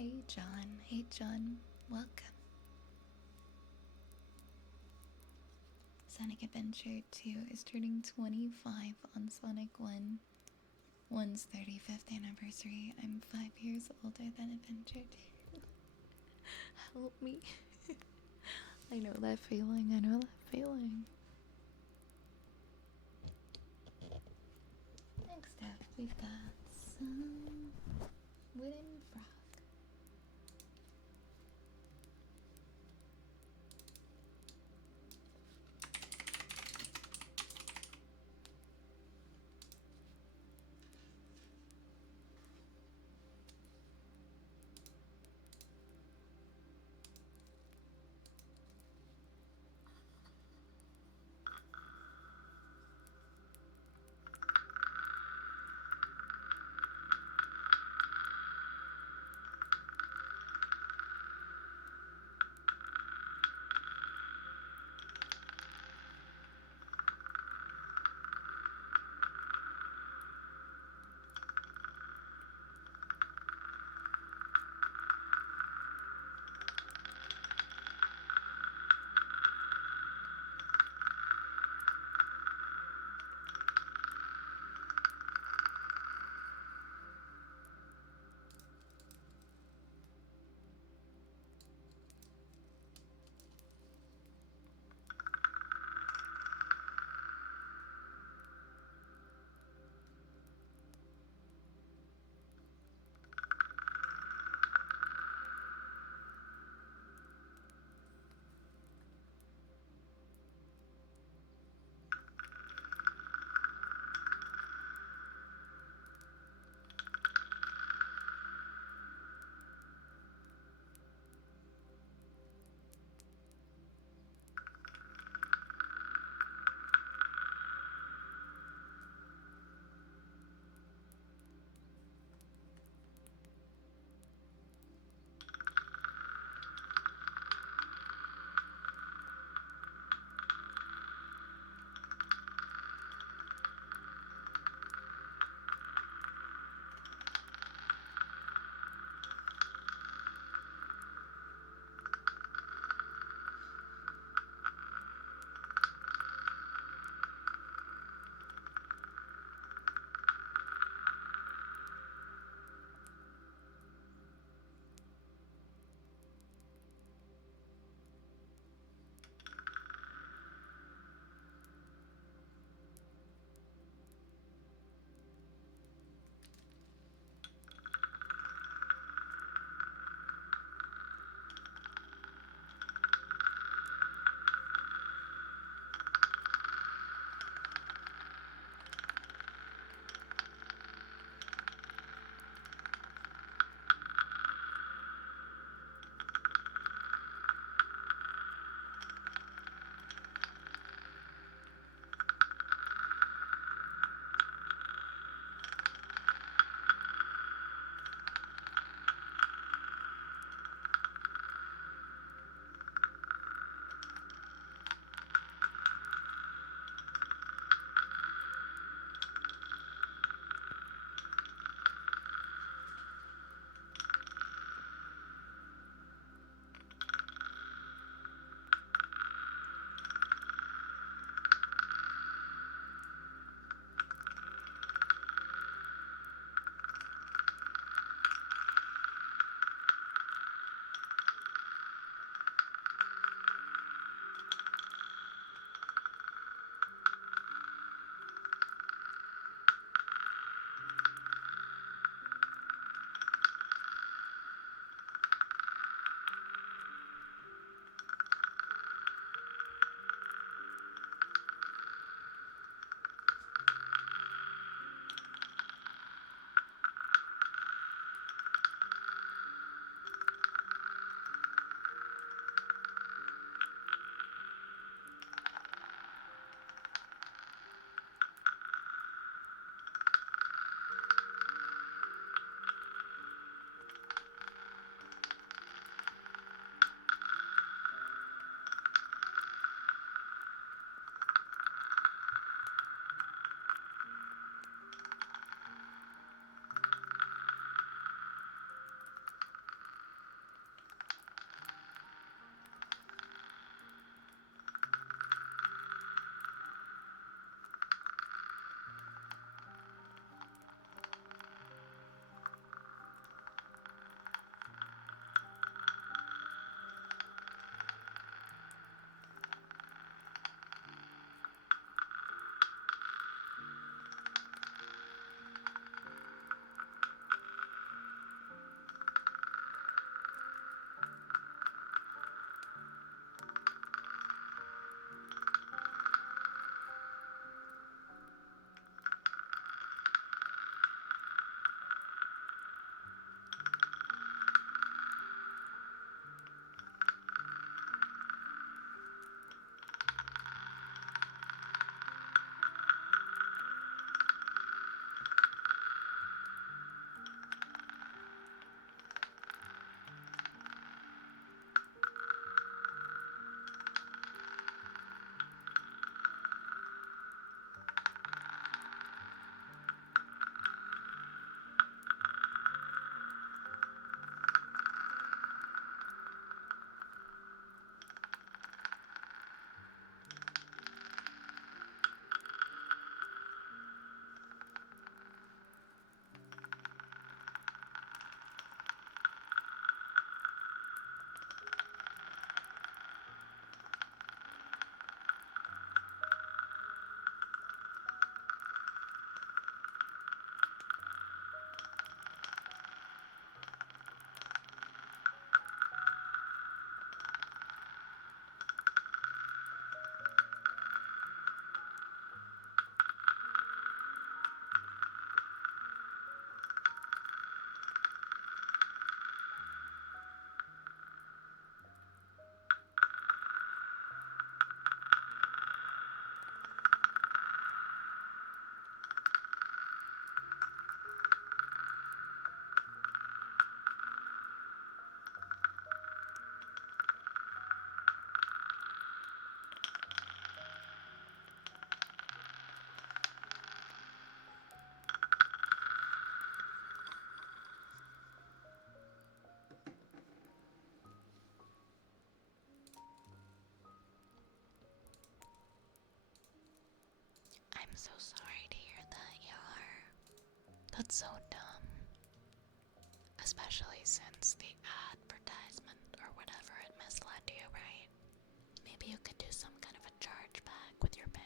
Hey John. Hey John. Welcome. Sonic Adventure 2 is turning 25 on Sonic 1's 35th anniversary. I'm 5 years older than Adventure 2. Help me. I know that feeling. I know that feeling. Next up, we've got some wooden frog. so sorry to hear that, Yar. That's so dumb. Especially since the advertisement or whatever it misled you, right? Maybe you could do some kind of a chargeback with your bank.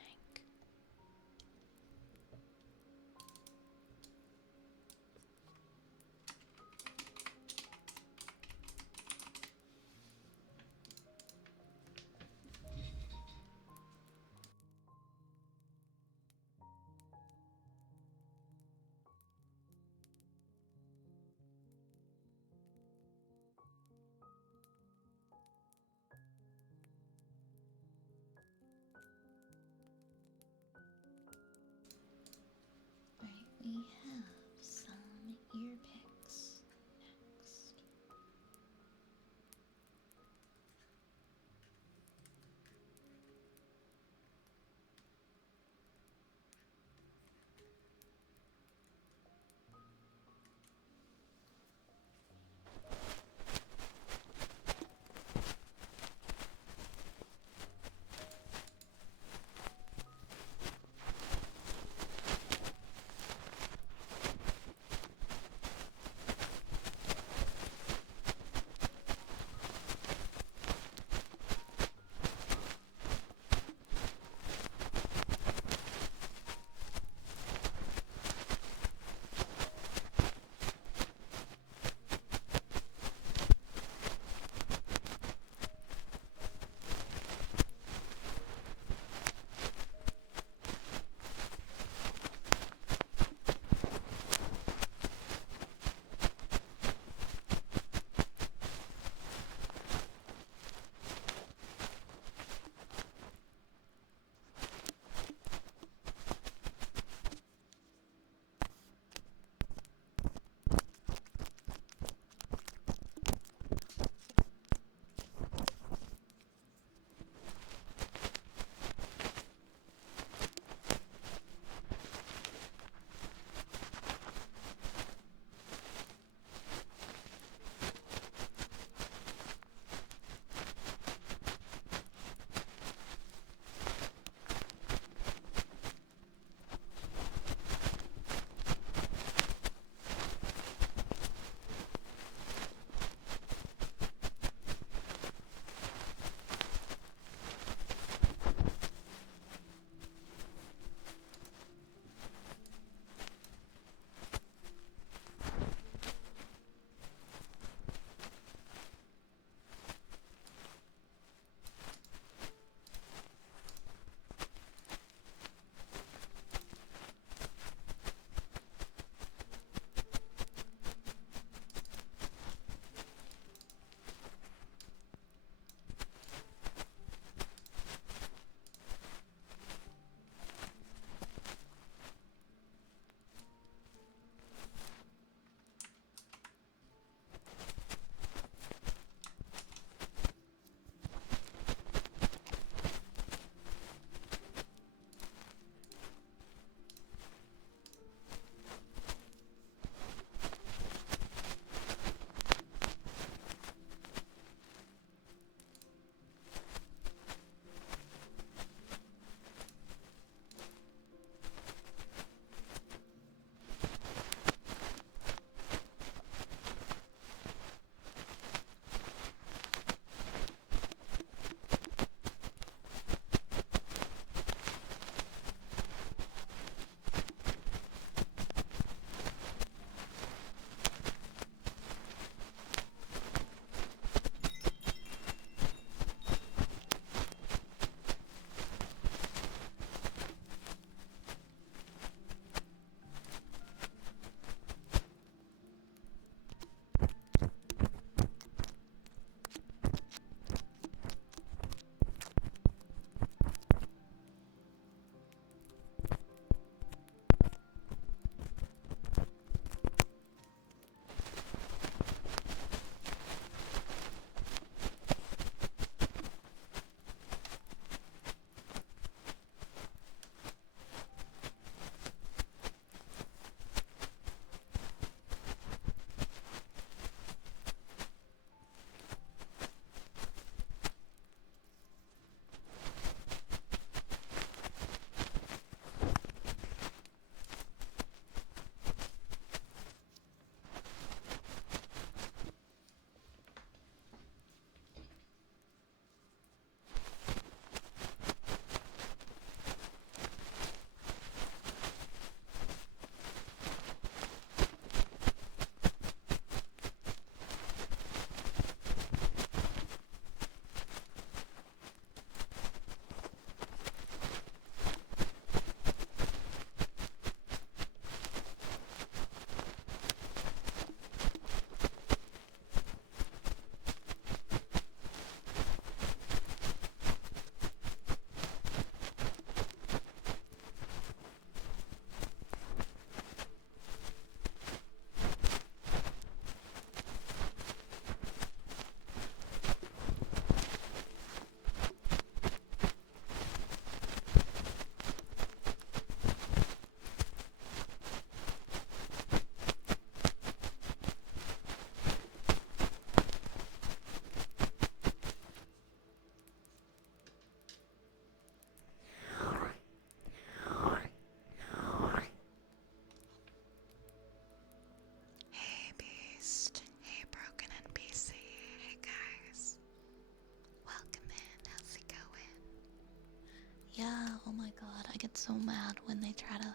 get so mad when they try to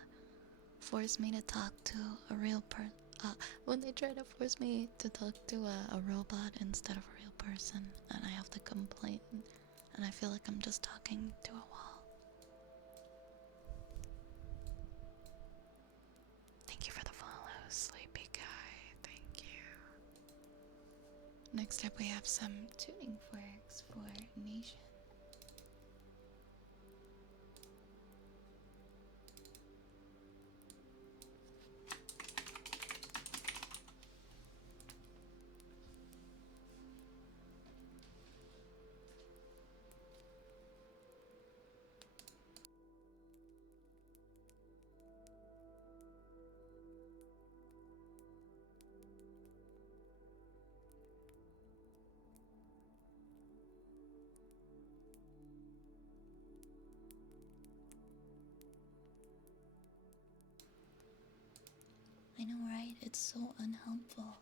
force me to talk to a real person. When they try to force me to talk to a robot instead of a real person, and I have to complain, and I feel like I'm just talking to a wall. Thank you for the follow, Sleepy Guy. Thank you. Next up, we have some tuning forks for Nation. I know, right? It's so unhelpful.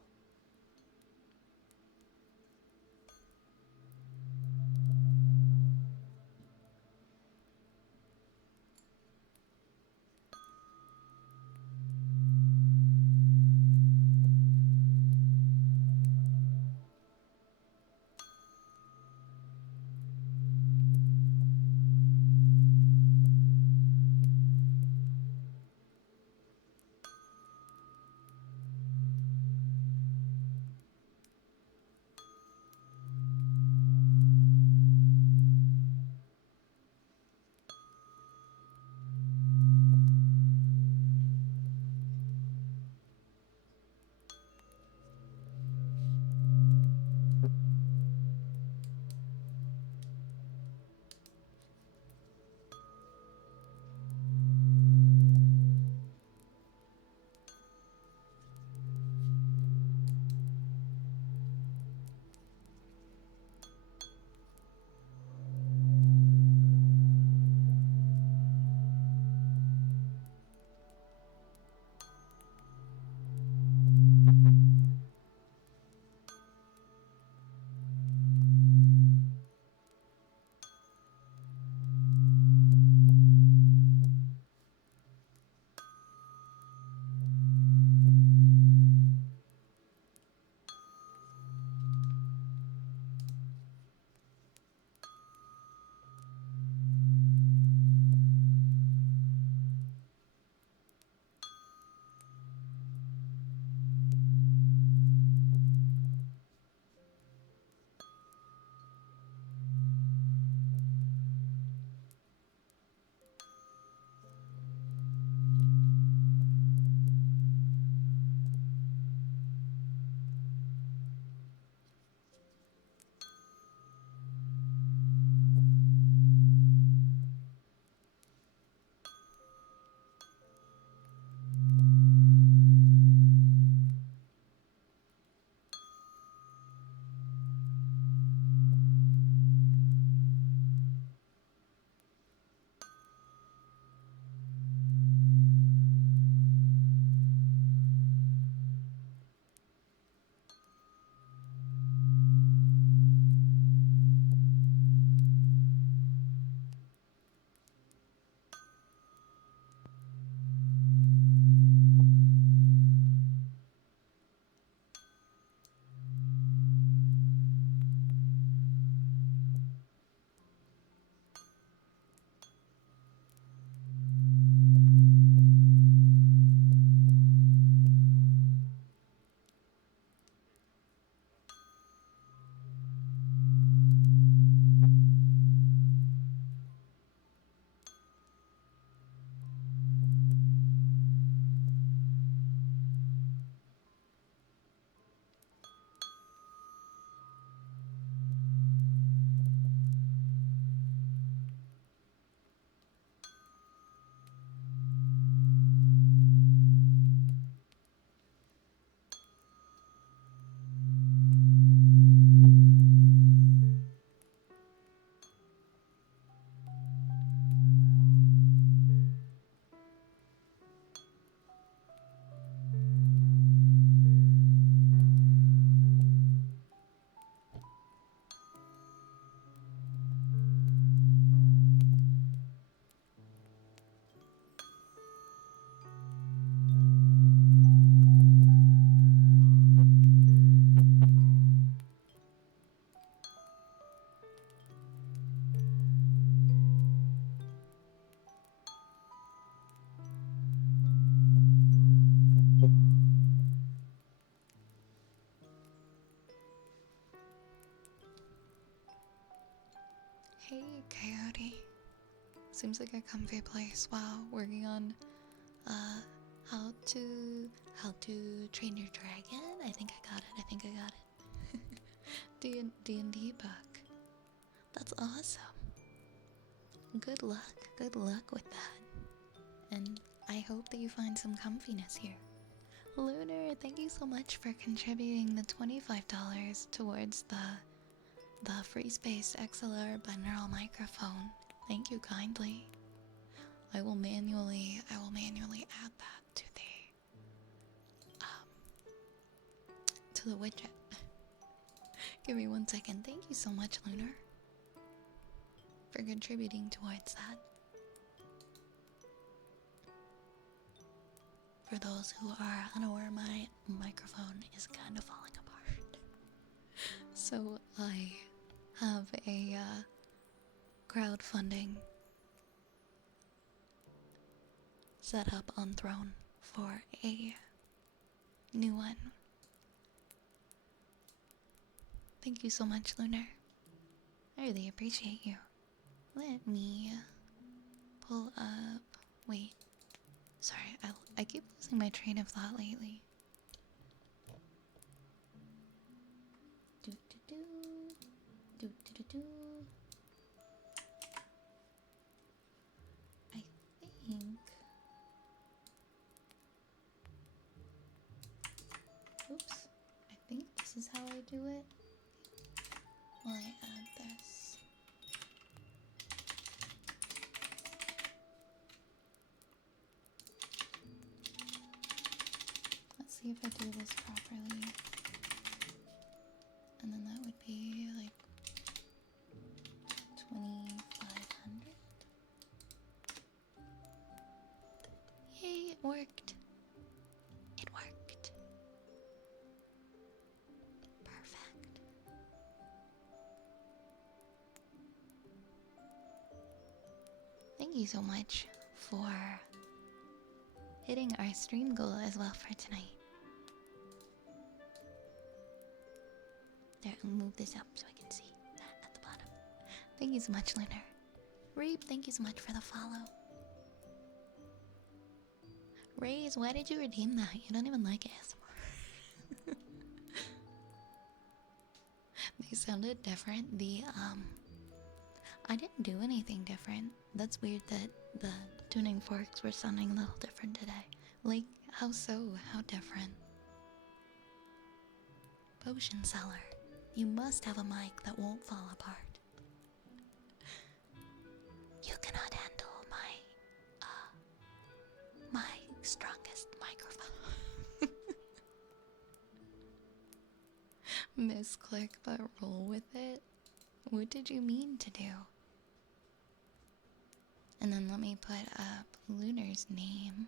Hey, Coyote. Seems like a comfy place. Wow, working on uh how to train your dragon. I think I got it. I think I got it. D&D book. That's awesome. Good luck. Good luck with that. And I hope that you find some comfiness here. Lunar, thank you so much for contributing the $25 towards the Free Space XLR binaural microphone. Thank you kindly. I will manually add that to the widget. Give me 1 second. Thank you so much, Lunar, for contributing towards that. For those who are unaware, my microphone is kind of falling apart. So I have a crowdfunding set up on Throne for a new one. Thank you so much, Lunar. I really appreciate you. Let me pull up. Wait. Sorry, I keep losing my train of thought lately. Do do do. Do do do do. I think. Oops. I think this is how I do it. While I add this. Let's see if I do this properly. And then that would be like 2,500. Yay, it worked. It worked. Perfect. Thank you so much for hitting our stream goal as well for tonight. There, I'll move this up so I can see that at the bottom. Thank you so much, Lunar. Reap, thank you so much for the follow. Raze, why did you redeem that? You don't even like ASMR. They sounded different. I didn't do anything different. That's weird that the tuning forks were sounding a little different today. Like, how so? How different? Potion seller. You must have a mic that won't fall apart. You cannot handle my strongest microphone. Misclick, but roll with it? What did you mean to do? And then let me put up Lunar's name.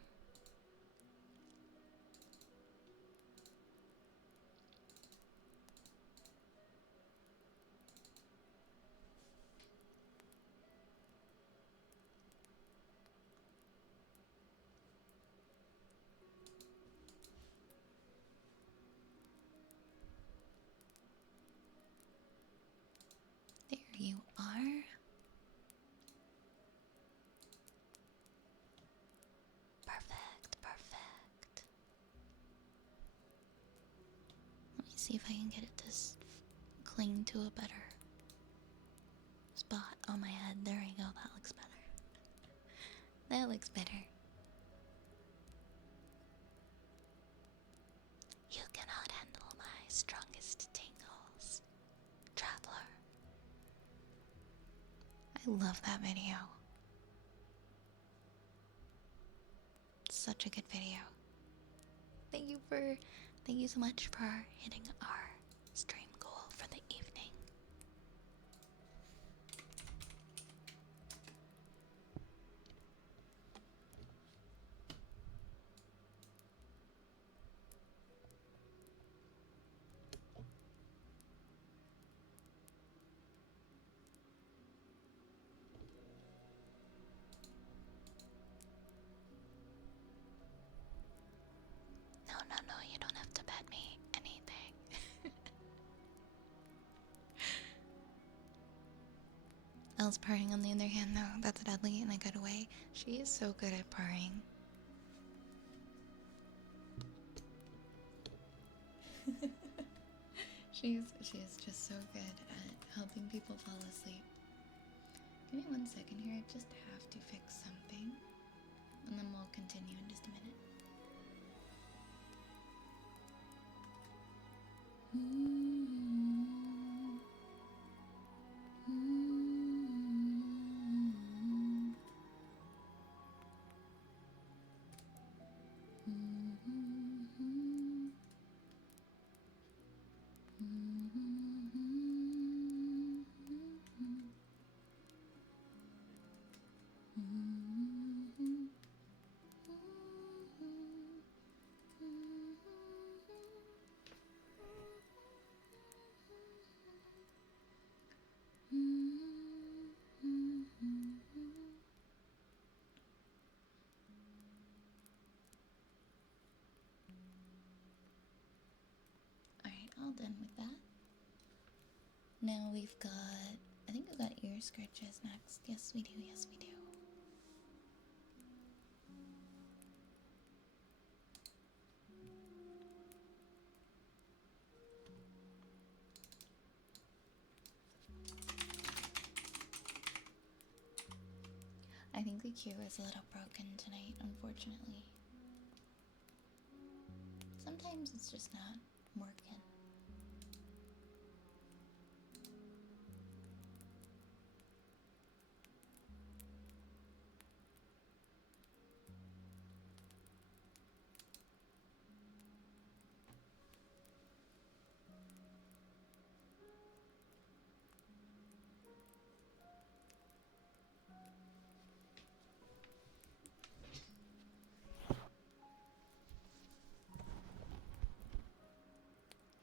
There you are. Perfect, perfect. Let me see if I can get it to cling to a better spot on my head. There we go, that looks better. That looks better. You cannot handle my strongest tingles, traveler. I love that video. Such a good video. Thank you so much for hitting our stream goal for the evening. No, you don't have to bet me anything. Elle's purring, on the other hand, no, that's deadly in a good way. She is so good at purring. She's just so good at helping people fall asleep. Give me 1 second here, I just have to fix something. And then we'll continue in just a minute. Alright, all done with that. Now we've got, I think we've got ear scratches next. Yes, we do, yes, we do. I think the cue is a little broken tonight, unfortunately. Sometimes it's just not working.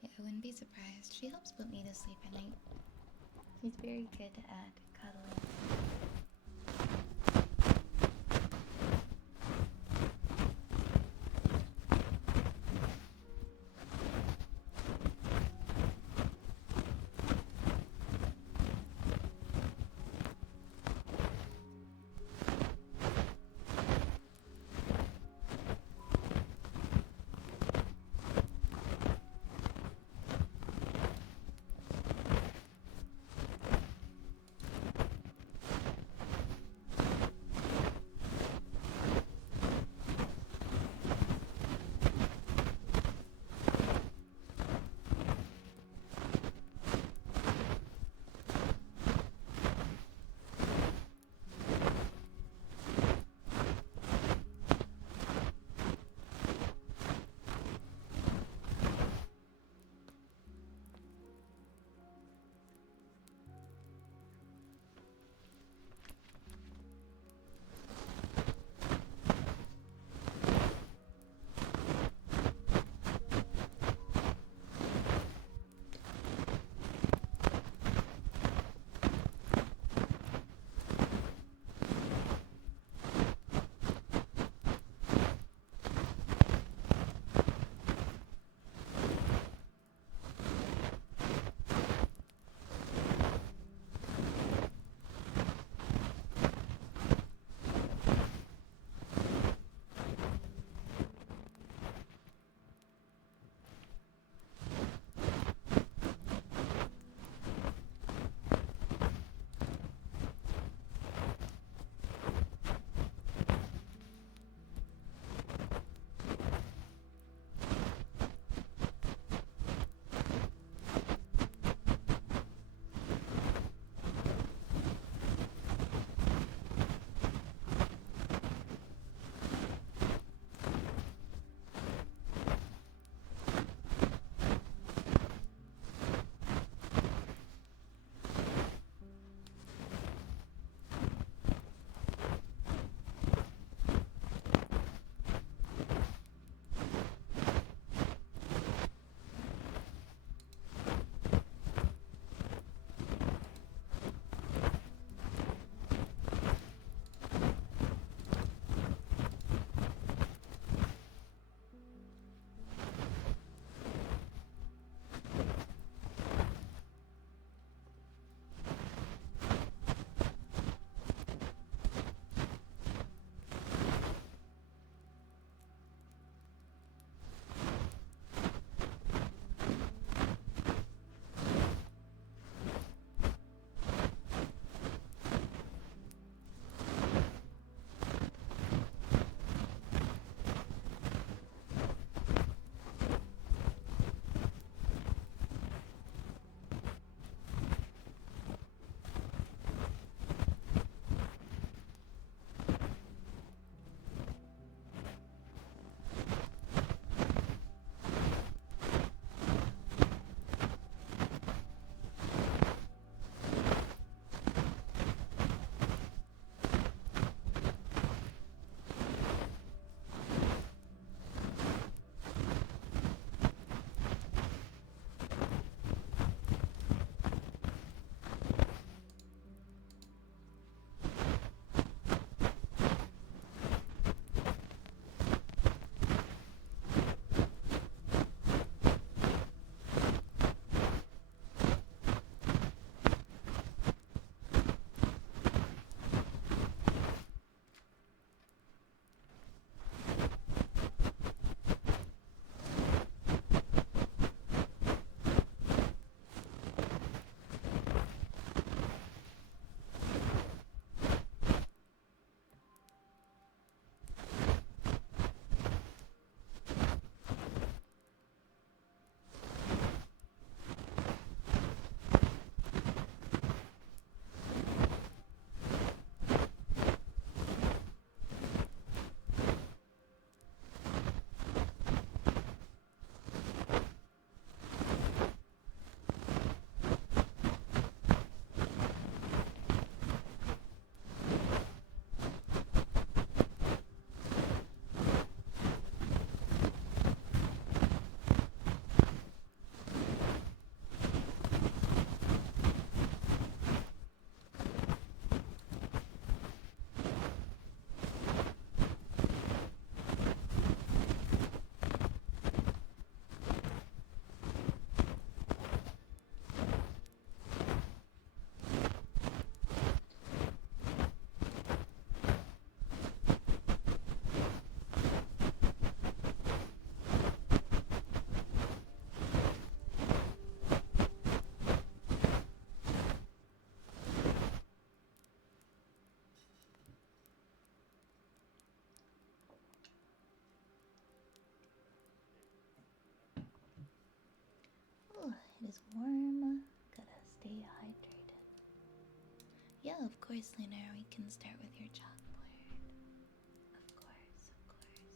Yeah, I wouldn't be surprised. She helps put me to sleep at night. She's very good at cuddling. is warm. Gotta stay hydrated. Yeah, of course, Lunar. We can start with your chalkboard. Of course, of course.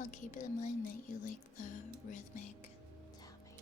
I'll keep it in mind that you like the rhythmic tapping.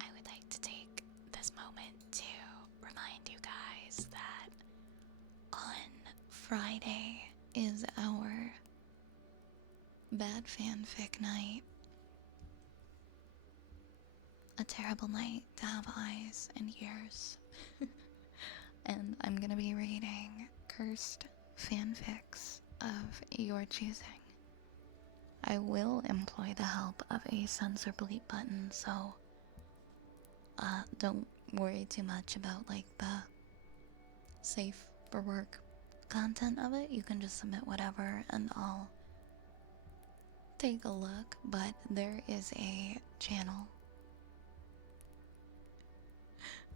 I would like to take this moment to remind you guys that on Friday is our bad fanfic night. A terrible night to have eyes and ears. And I'm gonna be reading cursed fanfics of your choosing. I will employ the help of a censor bleep button, so don't worry too much about like the safe for work content of it. You can just submit whatever and I'll take a look. But there is a channel.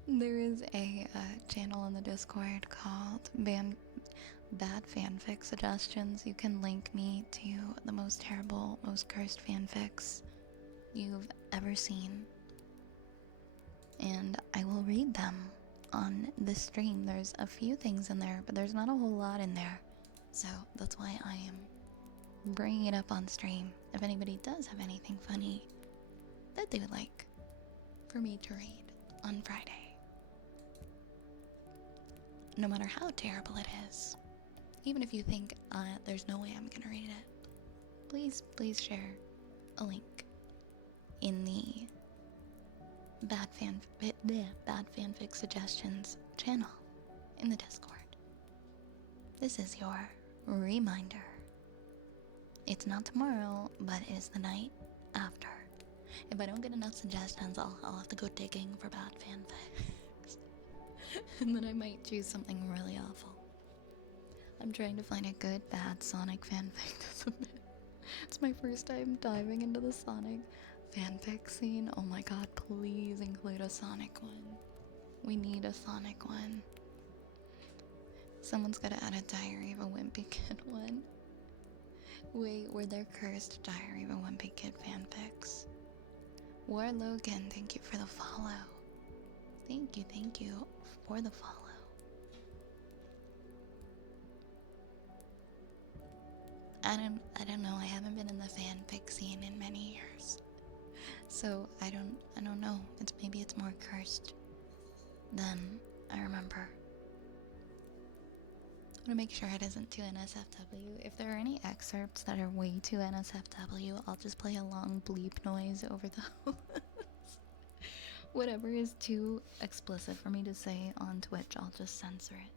There is a channel in the Discord called Bad Fanfic Suggestions. You can link me to the most terrible, most cursed fanfics you've ever seen, and I will read them on this stream. There's a few things in there, but there's not a whole lot in there. So that's why I am bringing it up on stream. If anybody does have anything funny that they would like for me to read on Friday, no matter how terrible it is, even if you think there's no way I'm gonna read it, please share a link in the bad fanfic suggestions channel in the Discord. This is your reminder. It's not tomorrow, but it is the night after. If I don't get enough suggestions, I'll have to go digging for bad fanfics. And then I might choose something really awful. I'm trying to find a good bad Sonic fanfic to submit. It's my first time diving into the Sonic fanfic scene. Oh my god, please include a Sonic one. We need a Sonic one. Someone's gotta add a Diary of a Wimpy Kid one. Wait, were there cursed Diary of a Wimpy Kid fanfics? War Logan, thank you for the follow. Thank you for the follow. I don't know, I haven't been in the fanfic scene in many years. So I don't know. Maybe it's more cursed than I remember. I want to make sure it isn't too NSFW. If there are any excerpts that are way too NSFW, I'll just play a long bleep noise over those. Whatever is too explicit for me to say on Twitch, I'll just censor it.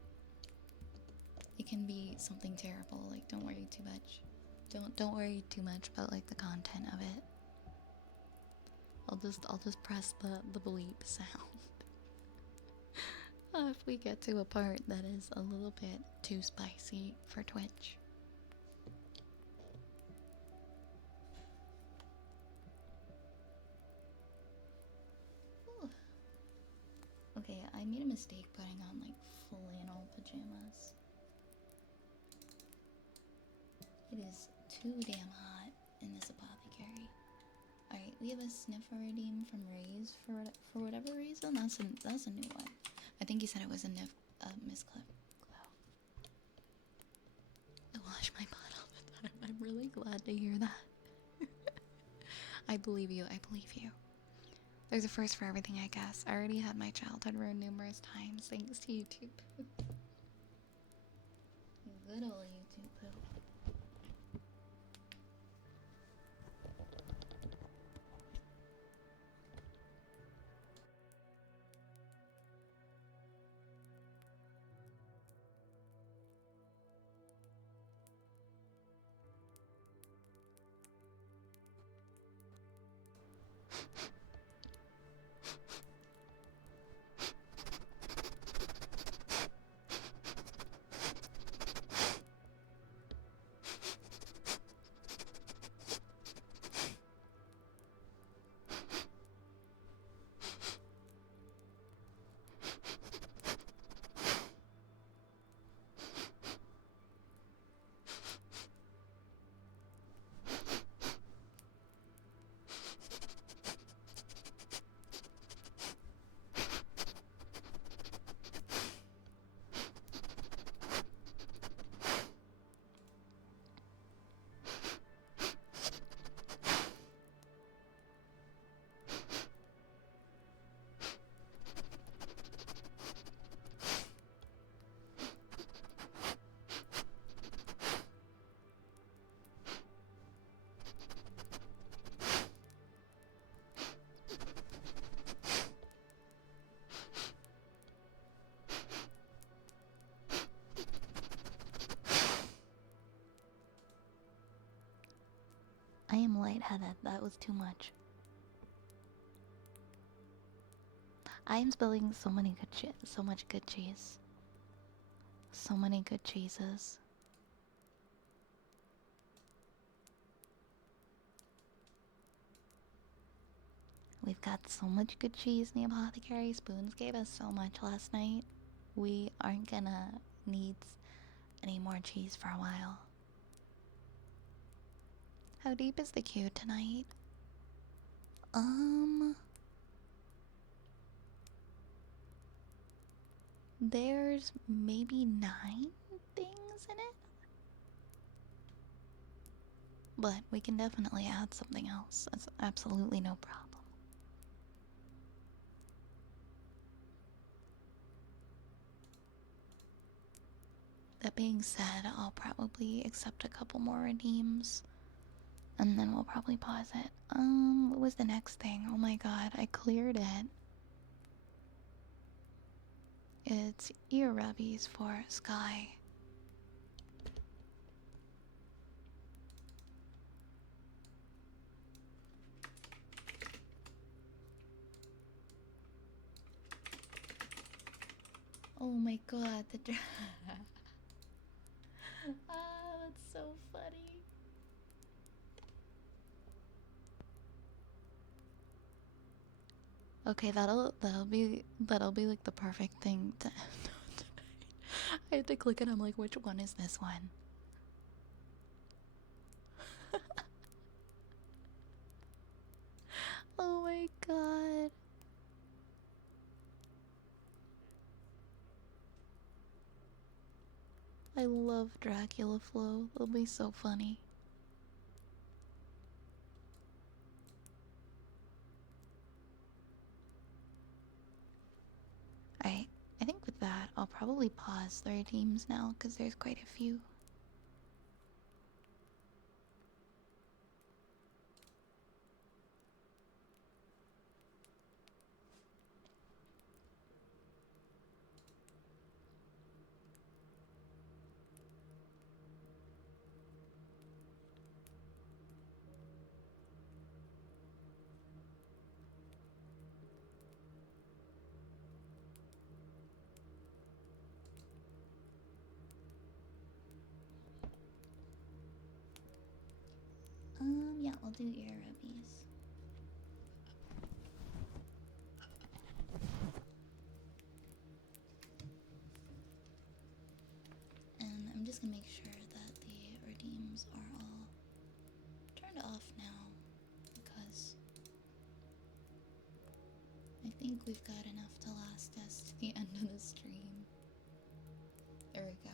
It can be something terrible, like don't worry too much. Don't worry too much about like the content of it. I'll just press the bleep sound. If we get to a part that is a little bit too spicy for Twitch. Ooh. Okay, I made a mistake putting on like flannel pajamas. It is too damn hot in this apothecary. Alright, we have a sniffer redeem from Ray's for whatever reason. That's a new one. I think he said it was a Miss Glow. I wash my butt all the time. I'm really glad to hear that. I believe you. There's a first for everything, I guess. I already had my childhood ruined numerous times thanks to YouTube. Good old YouTube poop. I am lightheaded. That was too much. I am spilling so many so much good cheese. So many good cheeses. We've got so much good cheese in the apothecary. Spoons gave us so much last night. We aren't gonna need any more cheese for a while. How deep is the queue tonight? There's maybe 9 things in it, but we can definitely add something else. That's absolutely no problem. That being said, I'll probably accept a couple more redeems and then we'll probably pause it. What was the next thing? Oh my god, I cleared it. It's ear rubbies for Sky. Oh my god, the ah, that's so funny. Okay, that'll be like the perfect thing to end on tonight. I had to click it. I'm like, which one is this one? Oh my god. I love Dracula Flow. It'll be so funny. Alright, I think with that, I'll probably pause the redeems now because there's quite a few. Yeah, I'll do ear rubbies. And I'm just gonna make sure that the redeems are all turned off now because I think we've got enough to last us to the end of the stream. There we go.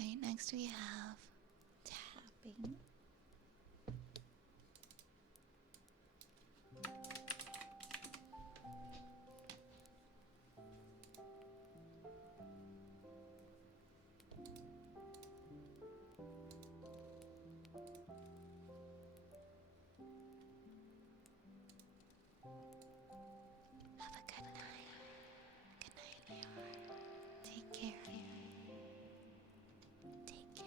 Right, next we have tapping. Have a good night. Good night, Leor. Take care. Take care.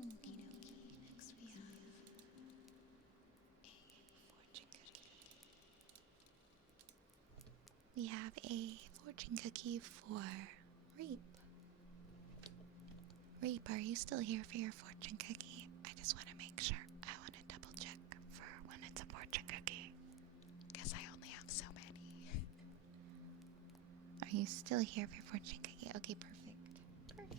Okie dokie. Next we have a fortune cookie. We have a fortune cookie for Reap. Reap, are you still here for your fortune cookie? I just want to make sure. I want to double check for when it's a fortune cookie. Because I only have so many. Are you still here for your fortune cookie? Okay, perfect. Perfect.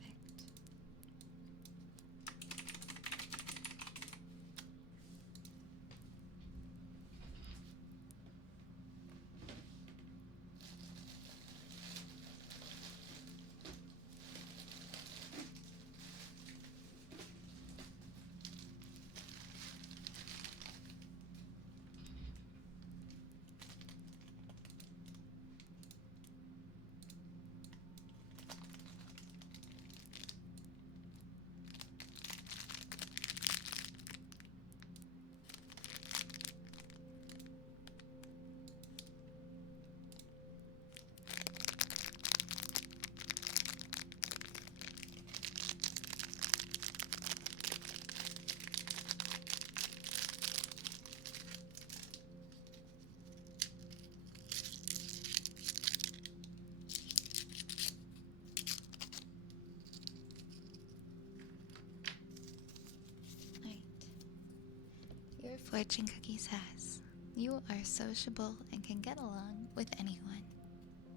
Your fortune cookie says, you are sociable and can get along with anyone.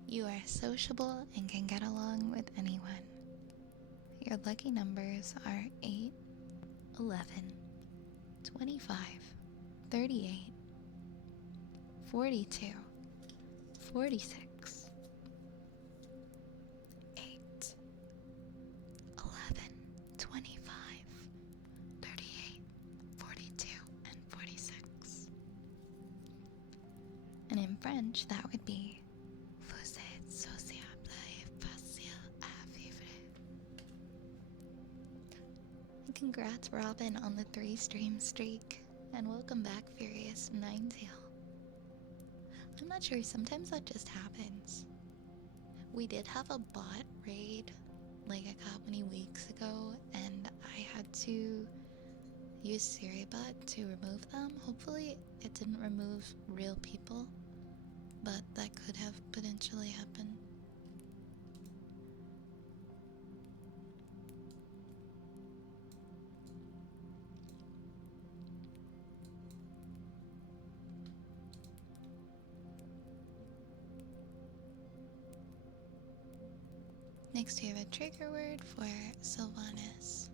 You are sociable and can get along with anyone. Your lucky numbers are 8, 11, 25, 38, 42, 46, 8, 11, 25, 38, 42, and 46. And in French, that would be Vous êtes sociable et facile à vivre. And congrats, Robin, on the 3-stream streak. And welcome back, Furious Ninetail. I'm not sure, sometimes that just happens. We did have a bot raid like a couple many weeks ago, and I had to use Siribot to remove them. Hopefully it didn't remove real people, but that could have potentially happened. Next we have a trigger word for Sylvanas.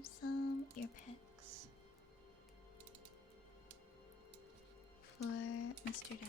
have some ear picks for Mr. Dad.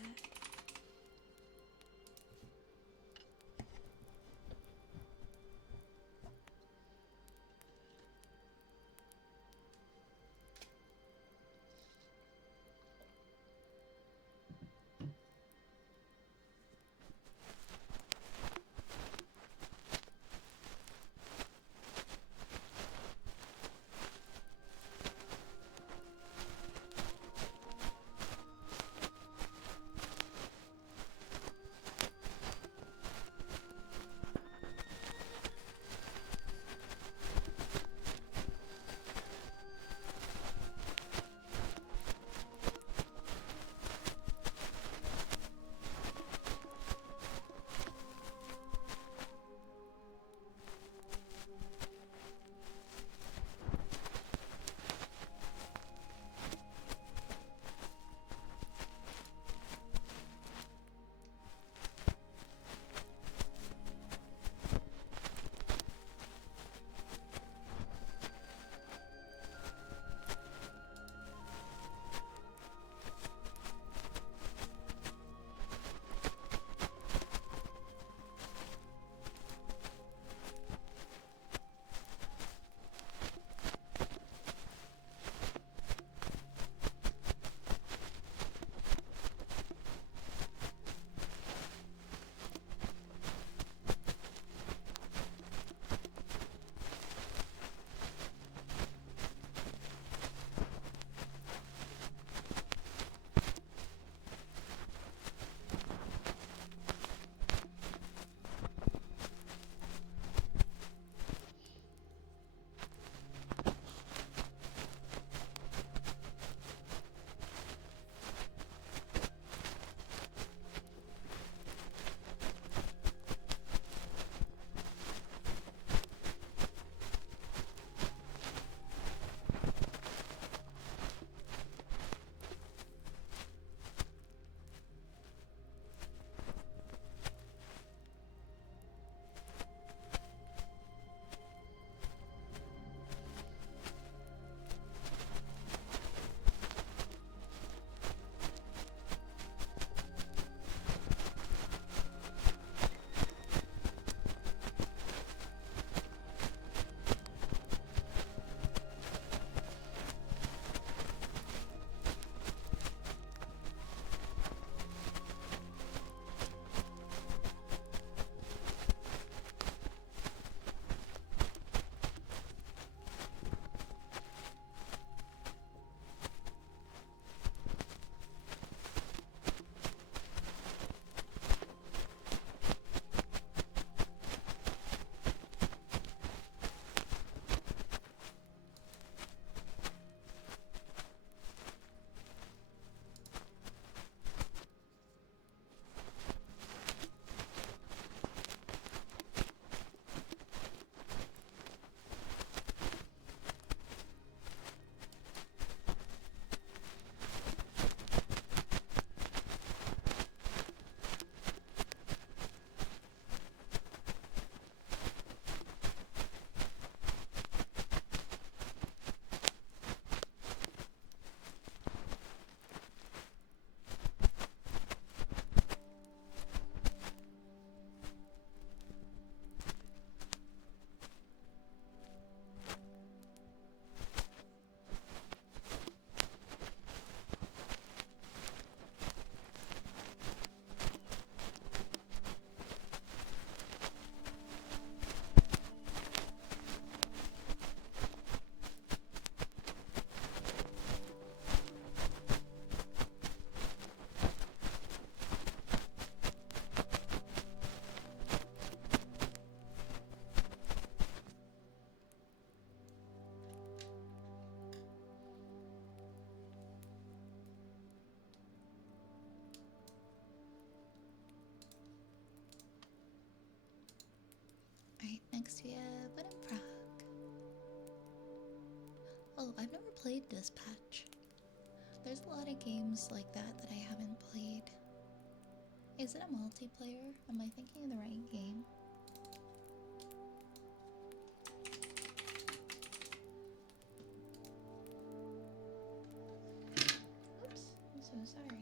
Right next to you, Wooden Frog. Oh, I've never played Dispatch. There's a lot of games like that that I haven't played. Is it a multiplayer? Am I thinking of the right game? so sorry.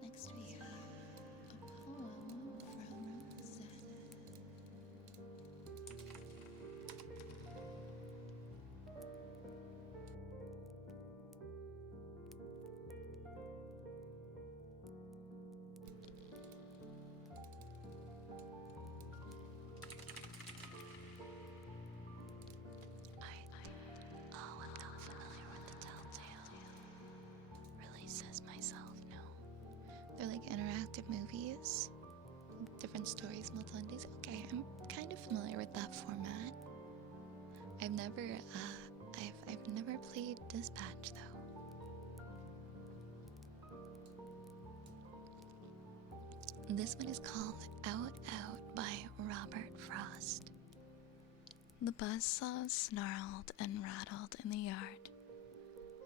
Next we have a poem from Zen. Oh, I'm not familiar with the Telltale releases myself, no. They're like interactive movies, different stories, multiple endings. Okay, I'm kind of familiar with that format. I've never played Dispatch though. This one is called Out Out by Robert Frost. The buzzsaws snarled and rattled in the yard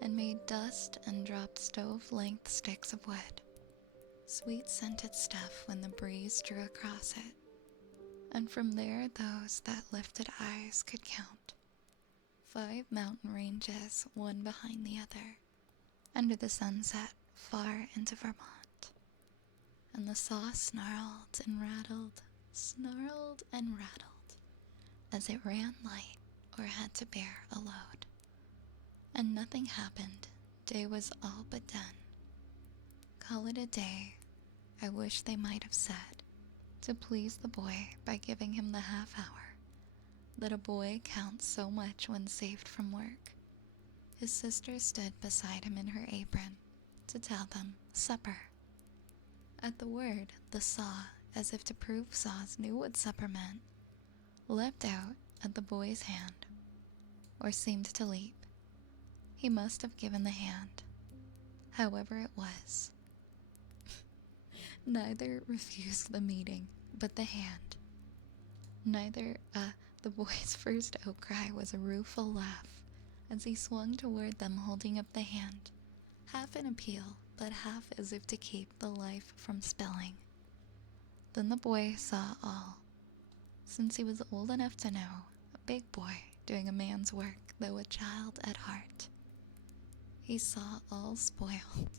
and made dust and dropped stove-length sticks of wood. Sweet scented stuff when the breeze drew across it, and from there those that lifted eyes could count 5 mountain ranges, one behind the other, under the sunset far into Vermont. And the saw snarled and rattled, as it ran light or had to bear a load. And nothing happened, day was all but done. Call it a day, I wish they might have said, to please the boy by giving him the half hour, that a boy counts so much when saved from work. His sister stood beside him in her apron, to tell them, supper. At the word, the saw, as if to prove saws knew what supper meant, leapt out at the boy's hand, or seemed to leap. He must have given the hand. However it was, neither refused the meeting, but the hand. Neither, the boy's first outcry was a rueful laugh as he swung toward them holding up the hand, half in appeal, but half as if to keep the life from spilling. Then the boy saw all, since he was old enough to know, a big boy doing a man's work, though a child at heart. He saw all spoiled.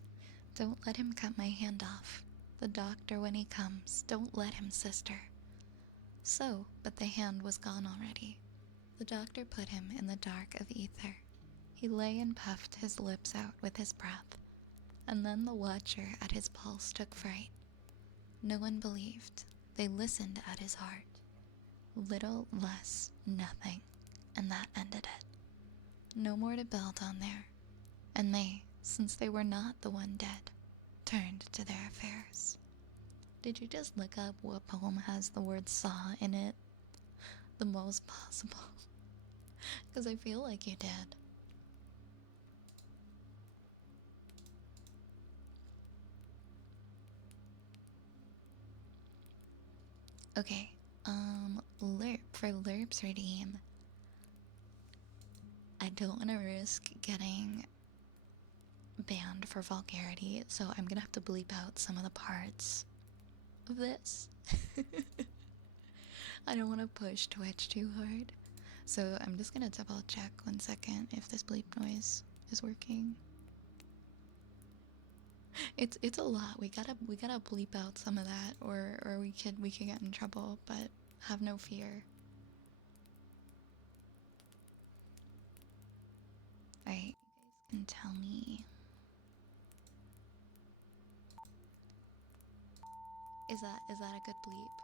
Don't let him cut my hand off. The doctor when he comes, don't let him, sister. So, but the hand was gone already. The doctor put him in the dark of ether. He lay and puffed his lips out with his breath, and then the watcher at his pulse took fright. No one believed. They listened at his heart. Little less nothing, and that ended it. No more to build on there. And they, since they were not the one dead, turned to their affairs. Did you just look up what poem has the word saw in it? The most possible. Because I feel like you did. Okay, Lerp, for Lerp's redeem. I don't want to risk getting banned for vulgarity, so I'm gonna have to bleep out some of the parts of this. I don't want to push Twitch too hard, so I'm just gonna double check 1 second if this bleep noise is working. It's a lot. We gotta bleep out some of that, or we could get in trouble. But have no fear. Alright, you guys can tell me. Is that a good bleep?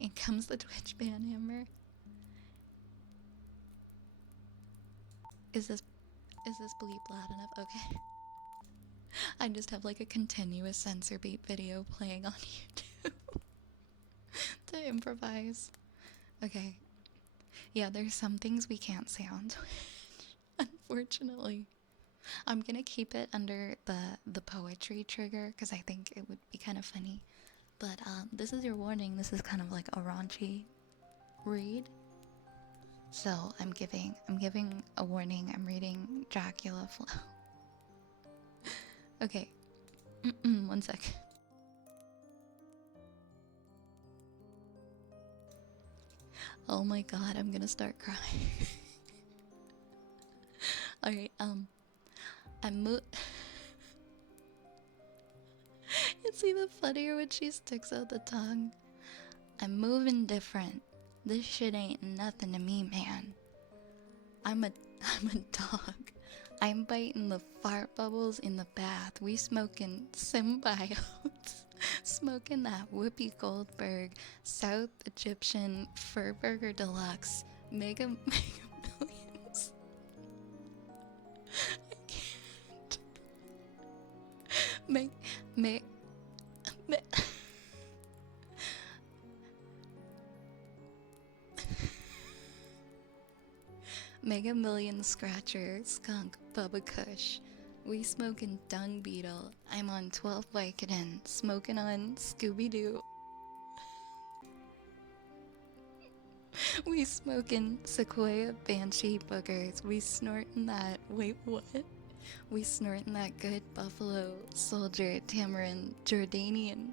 In comes the Twitch ban hammer. Is this bleep loud enough? Okay. I just have like a continuous censor beat video playing on YouTube to improvise. Okay. Yeah, there's some things we can't say on Twitch, unfortunately. I'm gonna keep it under the poetry trigger because I think it would be kind of funny. But this is your warning. This is kind of like a raunchy read. So I'm giving a warning. I'm reading Dracula Flow. Okay. 1 sec. Oh my god, I'm gonna start crying. Alright, it's even funnier when she sticks out the tongue. I'm moving different. This shit ain't nothing to me, man. I'm a dog. I'm biting the fart bubbles in the bath. We smoking symbiotes. Smoking that Whoopi Goldberg South Egyptian Fur Burger Deluxe. Mega millions. I can't. Mega Million Scratcher, Skunk, Bubba Kush. We smoking Dung Beetle. I'm on 12 Vicodin, smoking on Scooby-Doo. We smoking Sequoia Banshee Boogers. We snorting that, wait, what? We snorting that good Buffalo Soldier Tamarind Jordanian.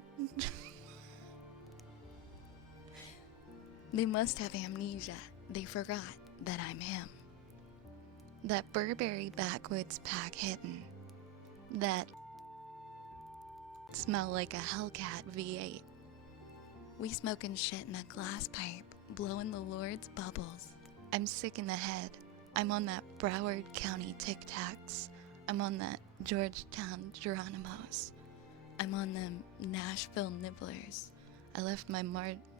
They must have amnesia. They forgot that I'm him. That Burberry backwoods pack hittin'. That smell like a Hellcat V8. We smoking shit in a glass pipe, blowing the Lord's bubbles. I'm sick in the head. I'm on that Broward County Tic Tacs. I'm on that Georgetown Geronimos. I'm on them Nashville Nibblers. I left my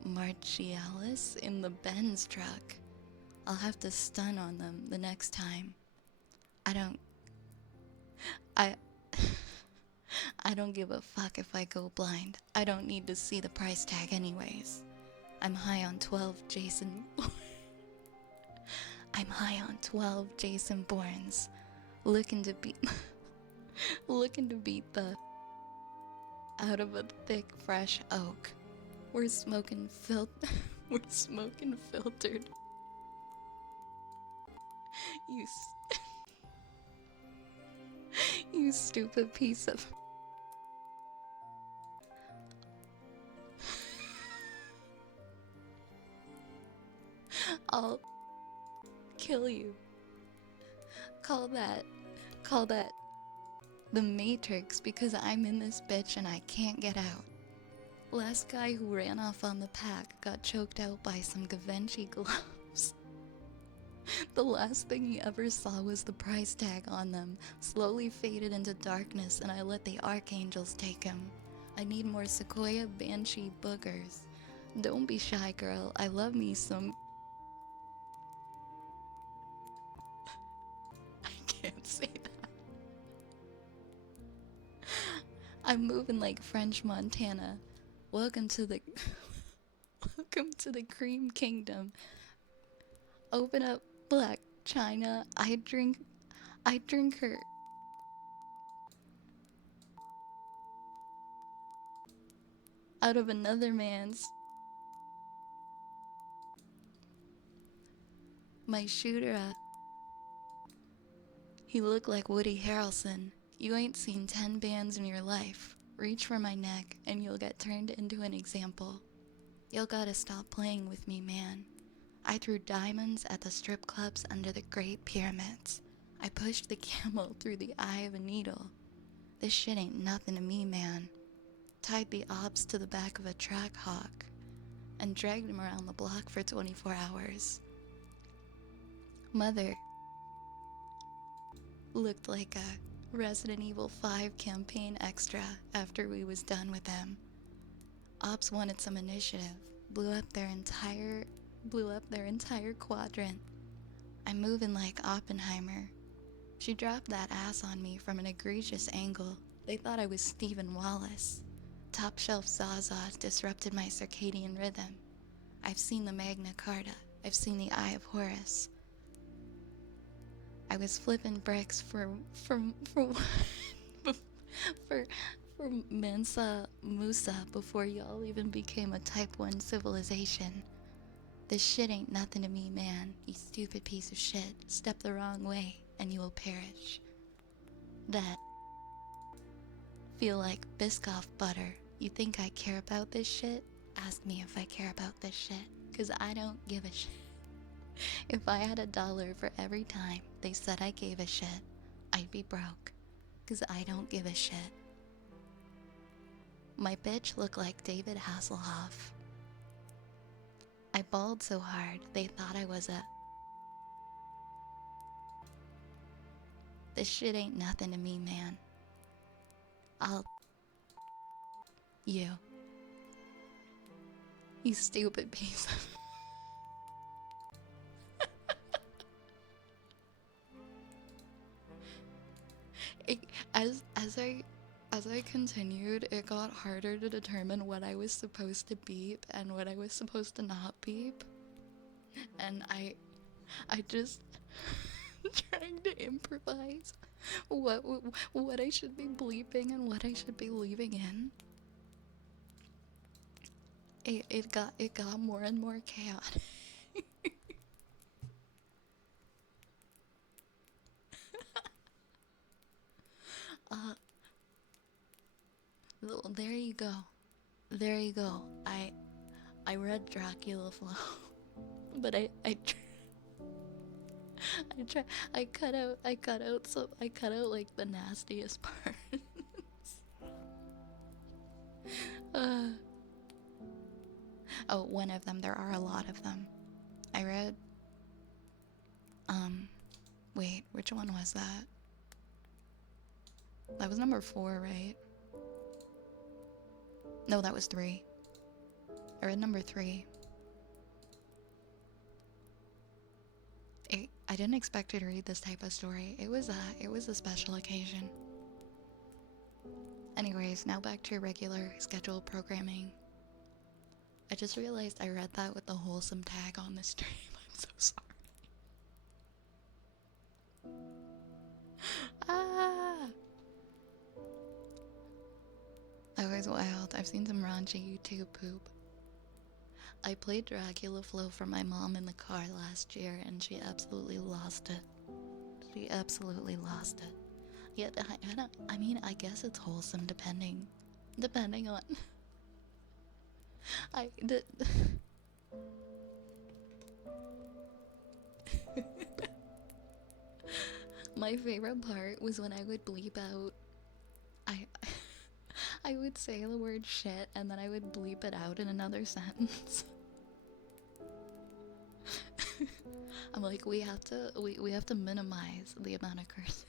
Marcialis in the Benz truck. I'll have to stun on them the next time. I don't give a fuck if I go blind. I don't need to see the price tag anyways. I'm high on 12 Jason. I'm high on 12 Jason Bournes, looking to beat, looking to beat the out of a thick, fresh oak. We're smoking we're smoking filtered. You, you stupid piece of. I'll kill you. Call that, call that the Matrix because I'm in this bitch and I can't get out. Last guy who ran off on the pack got choked out by some Givenchy gloves. The last thing he ever saw was the price tag on them, slowly faded into darkness, and I let the archangels take him. I need more Sequoia Banshee boogers. Don't be shy, girl. I love me some. I can't say that. I'm moving like French Montana. Welcome to the Welcome to the Cream Kingdom. Open up Black China. I drink her out of another man's. My shooter, he looked like Woody Harrelson. You ain't seen 10 bands in your life. Reach for my neck and you'll get turned into an example. You'll gotta stop playing with me, man. I threw diamonds at the strip clubs under the Great Pyramids. I pushed the camel through the eye of a needle. This shit ain't nothing to me, man. Tied the ops to the back of a track hawk and dragged him around the block for 24 hours. Mother looked like a Resident Evil 5 campaign extra after we was done with them. Ops wanted some initiative, blew up their entire quadrant. I'm moving like Oppenheimer. She dropped that ass on me from an egregious angle. They thought I was Stephen Wallace. Top shelf Zaza disrupted my circadian rhythm. I've seen the Magna Carta. I've seen the Eye of Horus. I was flipping bricks for Mensa Musa before y'all even became a Type 1 civilization. This shit ain't nothing to me, man. You stupid piece of shit. Step the wrong way and you will perish. That feel like Biscoff butter. You think I care about this shit? Ask me if I care about this shit, 'cause I don't give a shit. If I had $1 for every time they said I gave a shit, I'd be broke, 'cause I don't give a shit. My bitch looked like David Hasselhoff. I bawled so hard they thought I was a. This shit ain't nothing to me, man. You stupid piece of. As I continued, it got harder to determine what I was supposed to beep and what I was supposed to not beep. And I just trying to improvise what I should be bleeping and what I should be leaving in. It got more and more chaotic. There you go. There you go. I read Dracula Flow, but I cut out like the nastiest parts. Oh, one of them. There are a lot of them. I read. Wait, which one was that? That was number 4, right? No, that was 3. I read number 3. I didn't expect to read this type of story. It was a special occasion. Anyways, now back to regular scheduled programming. I just realized I read that with the wholesome tag on the stream. I'm so sorry. Ah! That was wild. I've seen some raunchy YouTube poop. I played Dracula Flow for my mom in the car last year and she absolutely lost it. She absolutely lost it. Yet, I mean, I guess it's wholesome depending on... My favorite part was when I would bleep out... I... I would say the word shit and then I would bleep it out in another sentence. I'm like, we have to minimize the amount of cursing.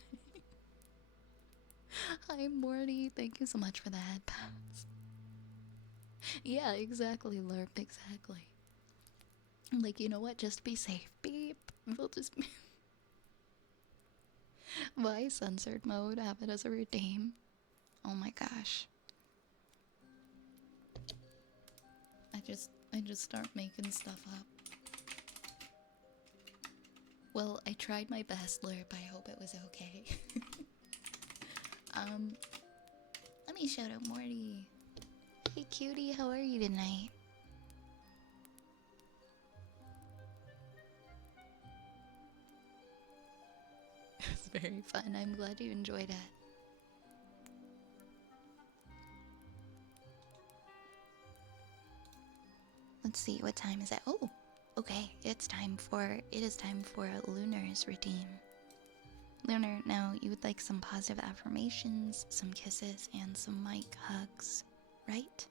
Hi Morty, thank you so much for the headpats. Yeah, exactly, Lerp, exactly. I'm like, you know what? Just be safe. Beep. We'll just be. Why censored mode? Have it as a redeem. Oh my gosh. I just start making stuff up. Well, I tried my best, Lerp. I hope it was okay. Let me shout out Morty. Hey cutie, how are you tonight? It was very fun. I'm glad you enjoyed it. Let's see, what time is it? Oh, okay. It is time for Lunar's redeem. Lunar, now you would like some positive affirmations, some kisses, and some mic hugs, right?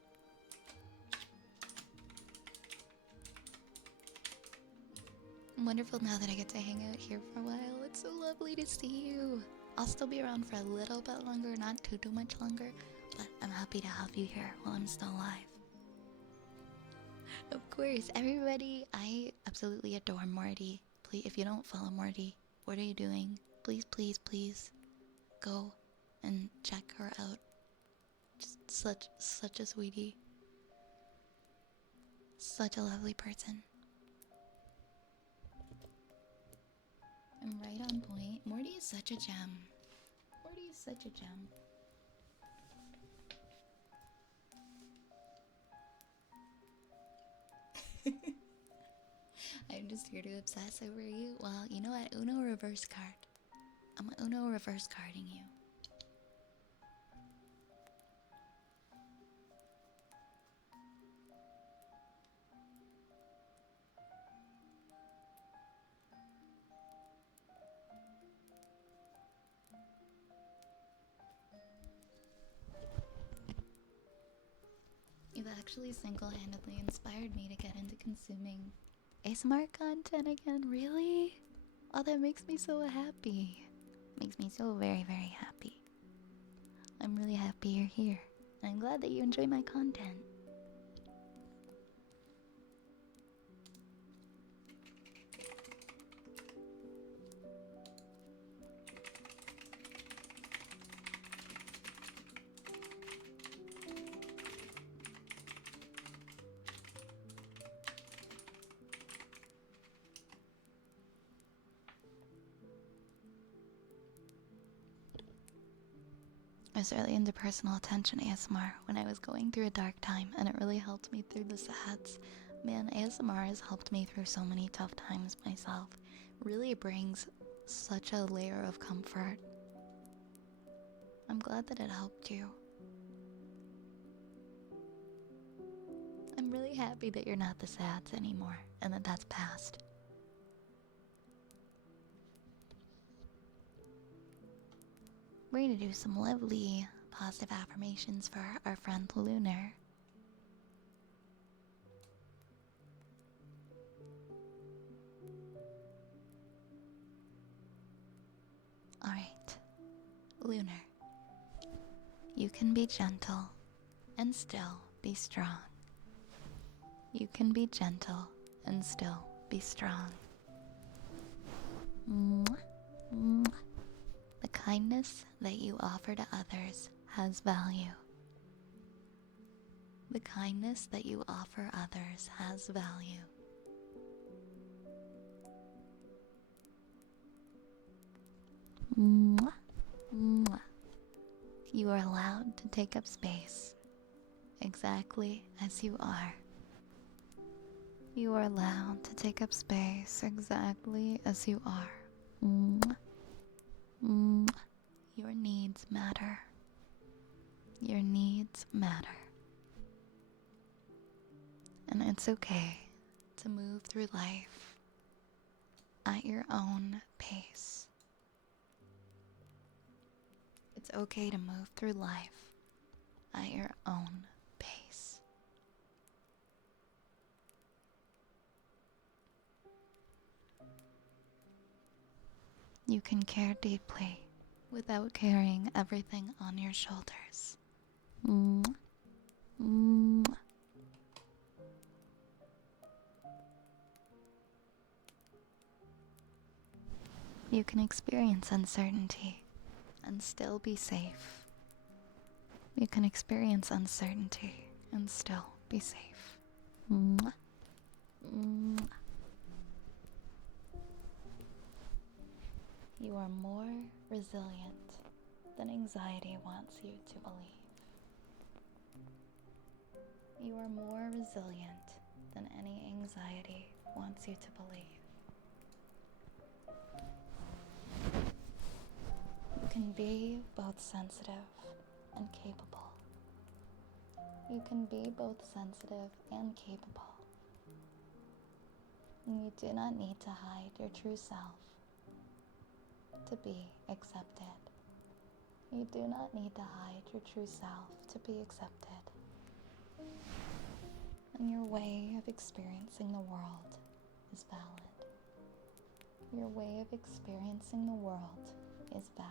Wonderful now that I get to hang out here for a while. It's so lovely to see you. I'll still be around for a little bit longer, not too much longer, but I'm happy to have you here while I'm still alive. Of course, everybody, I absolutely adore Morty. Please, if you don't follow Morty, what are you doing? Please, please, please go and check her out. Just such a sweetie. Such a lovely person. I'm right on point. Morty is such a gem. Morty is such a gem. I'm just here to obsess over you. Well, you know what? Uno reverse card. I'm Uno reverse carding you. You've actually single-handedly inspired me to get into consuming ASMR content again. Really? Oh, that makes me so happy. Makes me so very, very happy. I'm really happy you're here. I'm glad that you enjoy my content. I was really into personal attention ASMR when I was going through a dark time, and it really helped me through the sads. Man, ASMR has helped me through so many tough times myself. Really brings such a layer of comfort. I'm glad that it helped you. I'm really happy that you're not the sads anymore, and that that's past. We're gonna do some lovely positive affirmations for our friend Lunar. Alright, Lunar. You can be gentle and still be strong. You can be gentle and still be strong. Mwah, mwah. The kindness that you offer to others has value. The kindness that you offer others has value. Mwah. Mwah. You are allowed to take up space exactly as you are. You are allowed to take up space exactly as you are. Mwah. Mwah. Your needs matter. Your needs matter. And it's okay to move through life at your own pace. It's okay to move through life at your own pace. You can care deeply without carrying everything on your shoulders. Mwah. Mwah. You can experience uncertainty and still be safe. You can experience uncertainty and still be safe. Mwah. Mwah. You are more resilient than anxiety wants you to believe. You are more resilient than any anxiety wants you to believe. You can be both sensitive and capable. You can be both sensitive and capable. And you do not need to hide your true self to be accepted. You do not need to hide your true self to be accepted. And your way of experiencing the world is valid. Your way of experiencing the world is valid.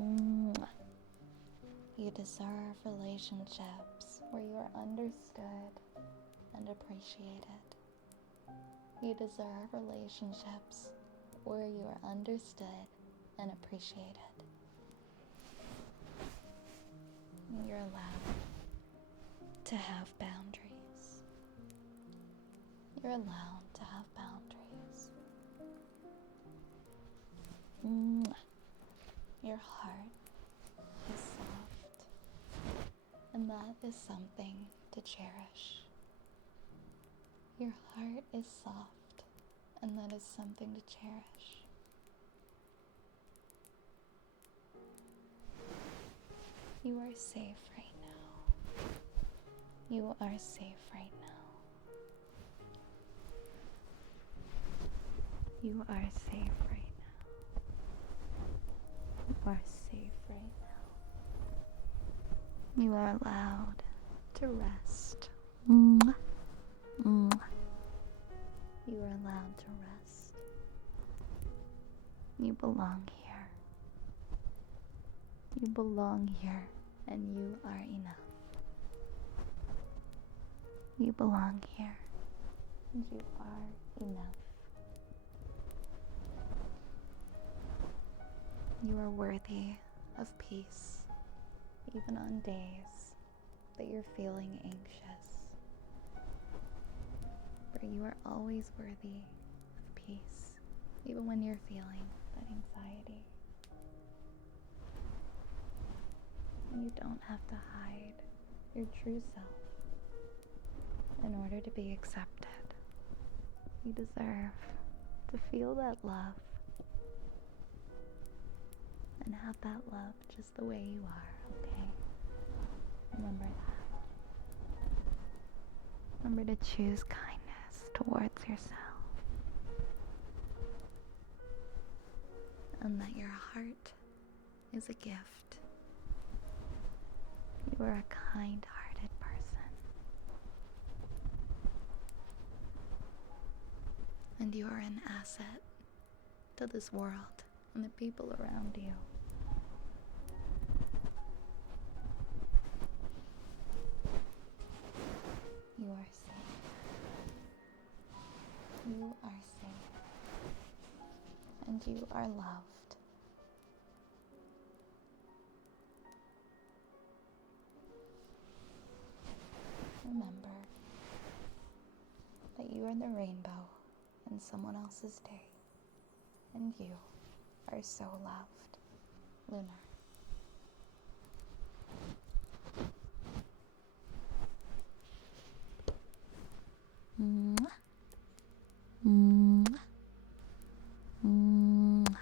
Mwah. You deserve relationships where you are understood and appreciated. You deserve relationships where you are understood and appreciated. You're allowed to have boundaries. You're allowed to have boundaries. Mwah. Your heart is soft, and that is something to cherish. Your heart is soft, and that is something to cherish. You are safe right now. You are safe right now. You are safe right now. You are safe right now. You are allowed to rest. Mwah. Mwah. You are allowed to rest. You belong here. You belong here, and you are enough. You belong here, and you are enough. You are worthy of peace, even on days that you're feeling anxious. For you are always worthy of peace, even when you're feeling that anxiety. You don't have to hide your true self in order to be accepted. You deserve to feel that love and have that love just the way you are, okay? Remember that. Remember to choose kindness towards yourself. And that your heart is a gift. You are a kind-hearted person. And you are an asset to this world and the people around you. You are safe. You are safe. And you are loved. are the rainbow in someone else's day. And you are so loved, Lunar. Mwah. Mwah. Mwah.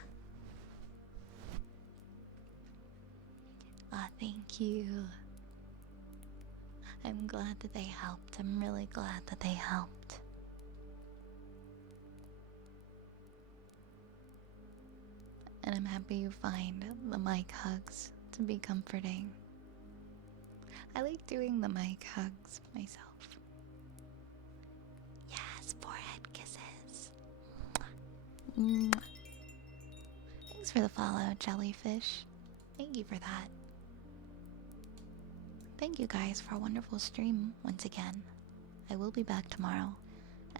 Ah, thank you. I'm glad that they helped. I'm really glad that they helped. And I'm happy you find the mic hugs to be comforting. I like doing the mic hugs myself. Yes, forehead kisses. Mwah. Thanks for the follow, Jellyfish. Thank you for that. Thank you guys for a wonderful stream once again. I will be back tomorrow,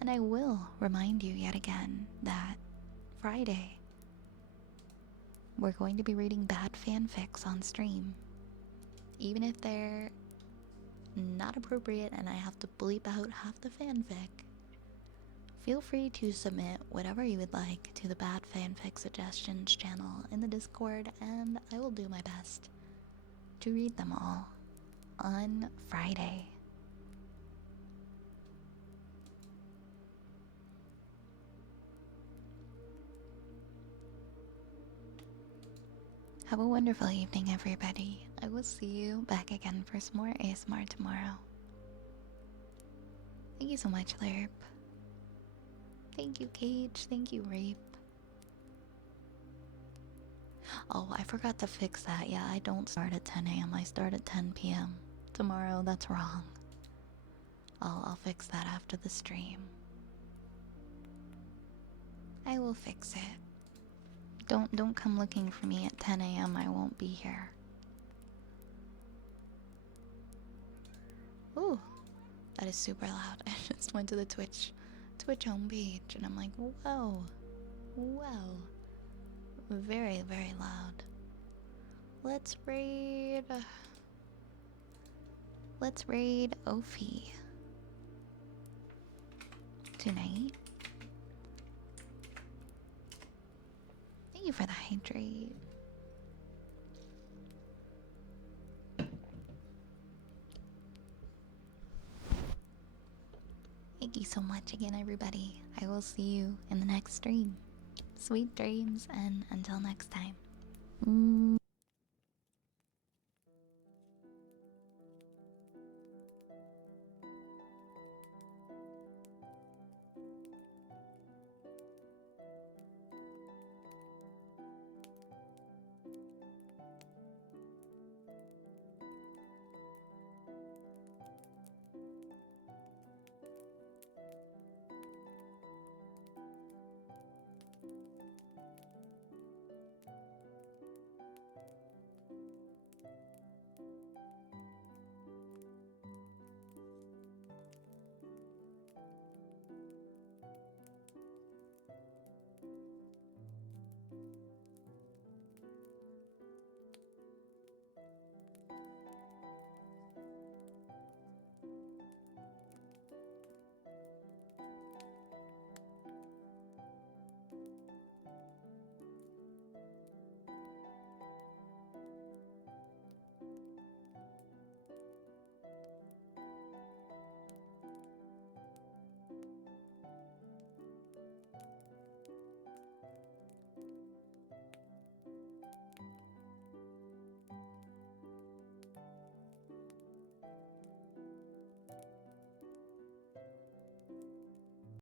and I will remind you yet again that Friday we're going to be reading bad fanfics on stream. Even if they're not appropriate and I have to bleep out half the fanfic, feel free to submit whatever you would like to the Bad Fanfic Suggestions channel in the Discord, and I will do my best to read them all on Friday. Have a wonderful evening, everybody. I will see you back again for some more ASMR tomorrow. Thank you so much, Lerp. Thank you, Cage. Thank you, Rape. Oh, I forgot to fix that. Yeah, I don't start at 10 a.m. I start at 10 p.m. tomorrow. That's wrong. I'll fix that after the stream. I will fix it. Don't come looking for me at 10 a.m. I won't be here. Ooh, that is super loud. I just went to the Twitch homepage and I'm like, whoa, whoa. Very, very loud. Let's raid Ophi tonight. Thank you for the hydrate. Thank you so much again, everybody. I will see you in the next stream. Sweet dreams, and until next time.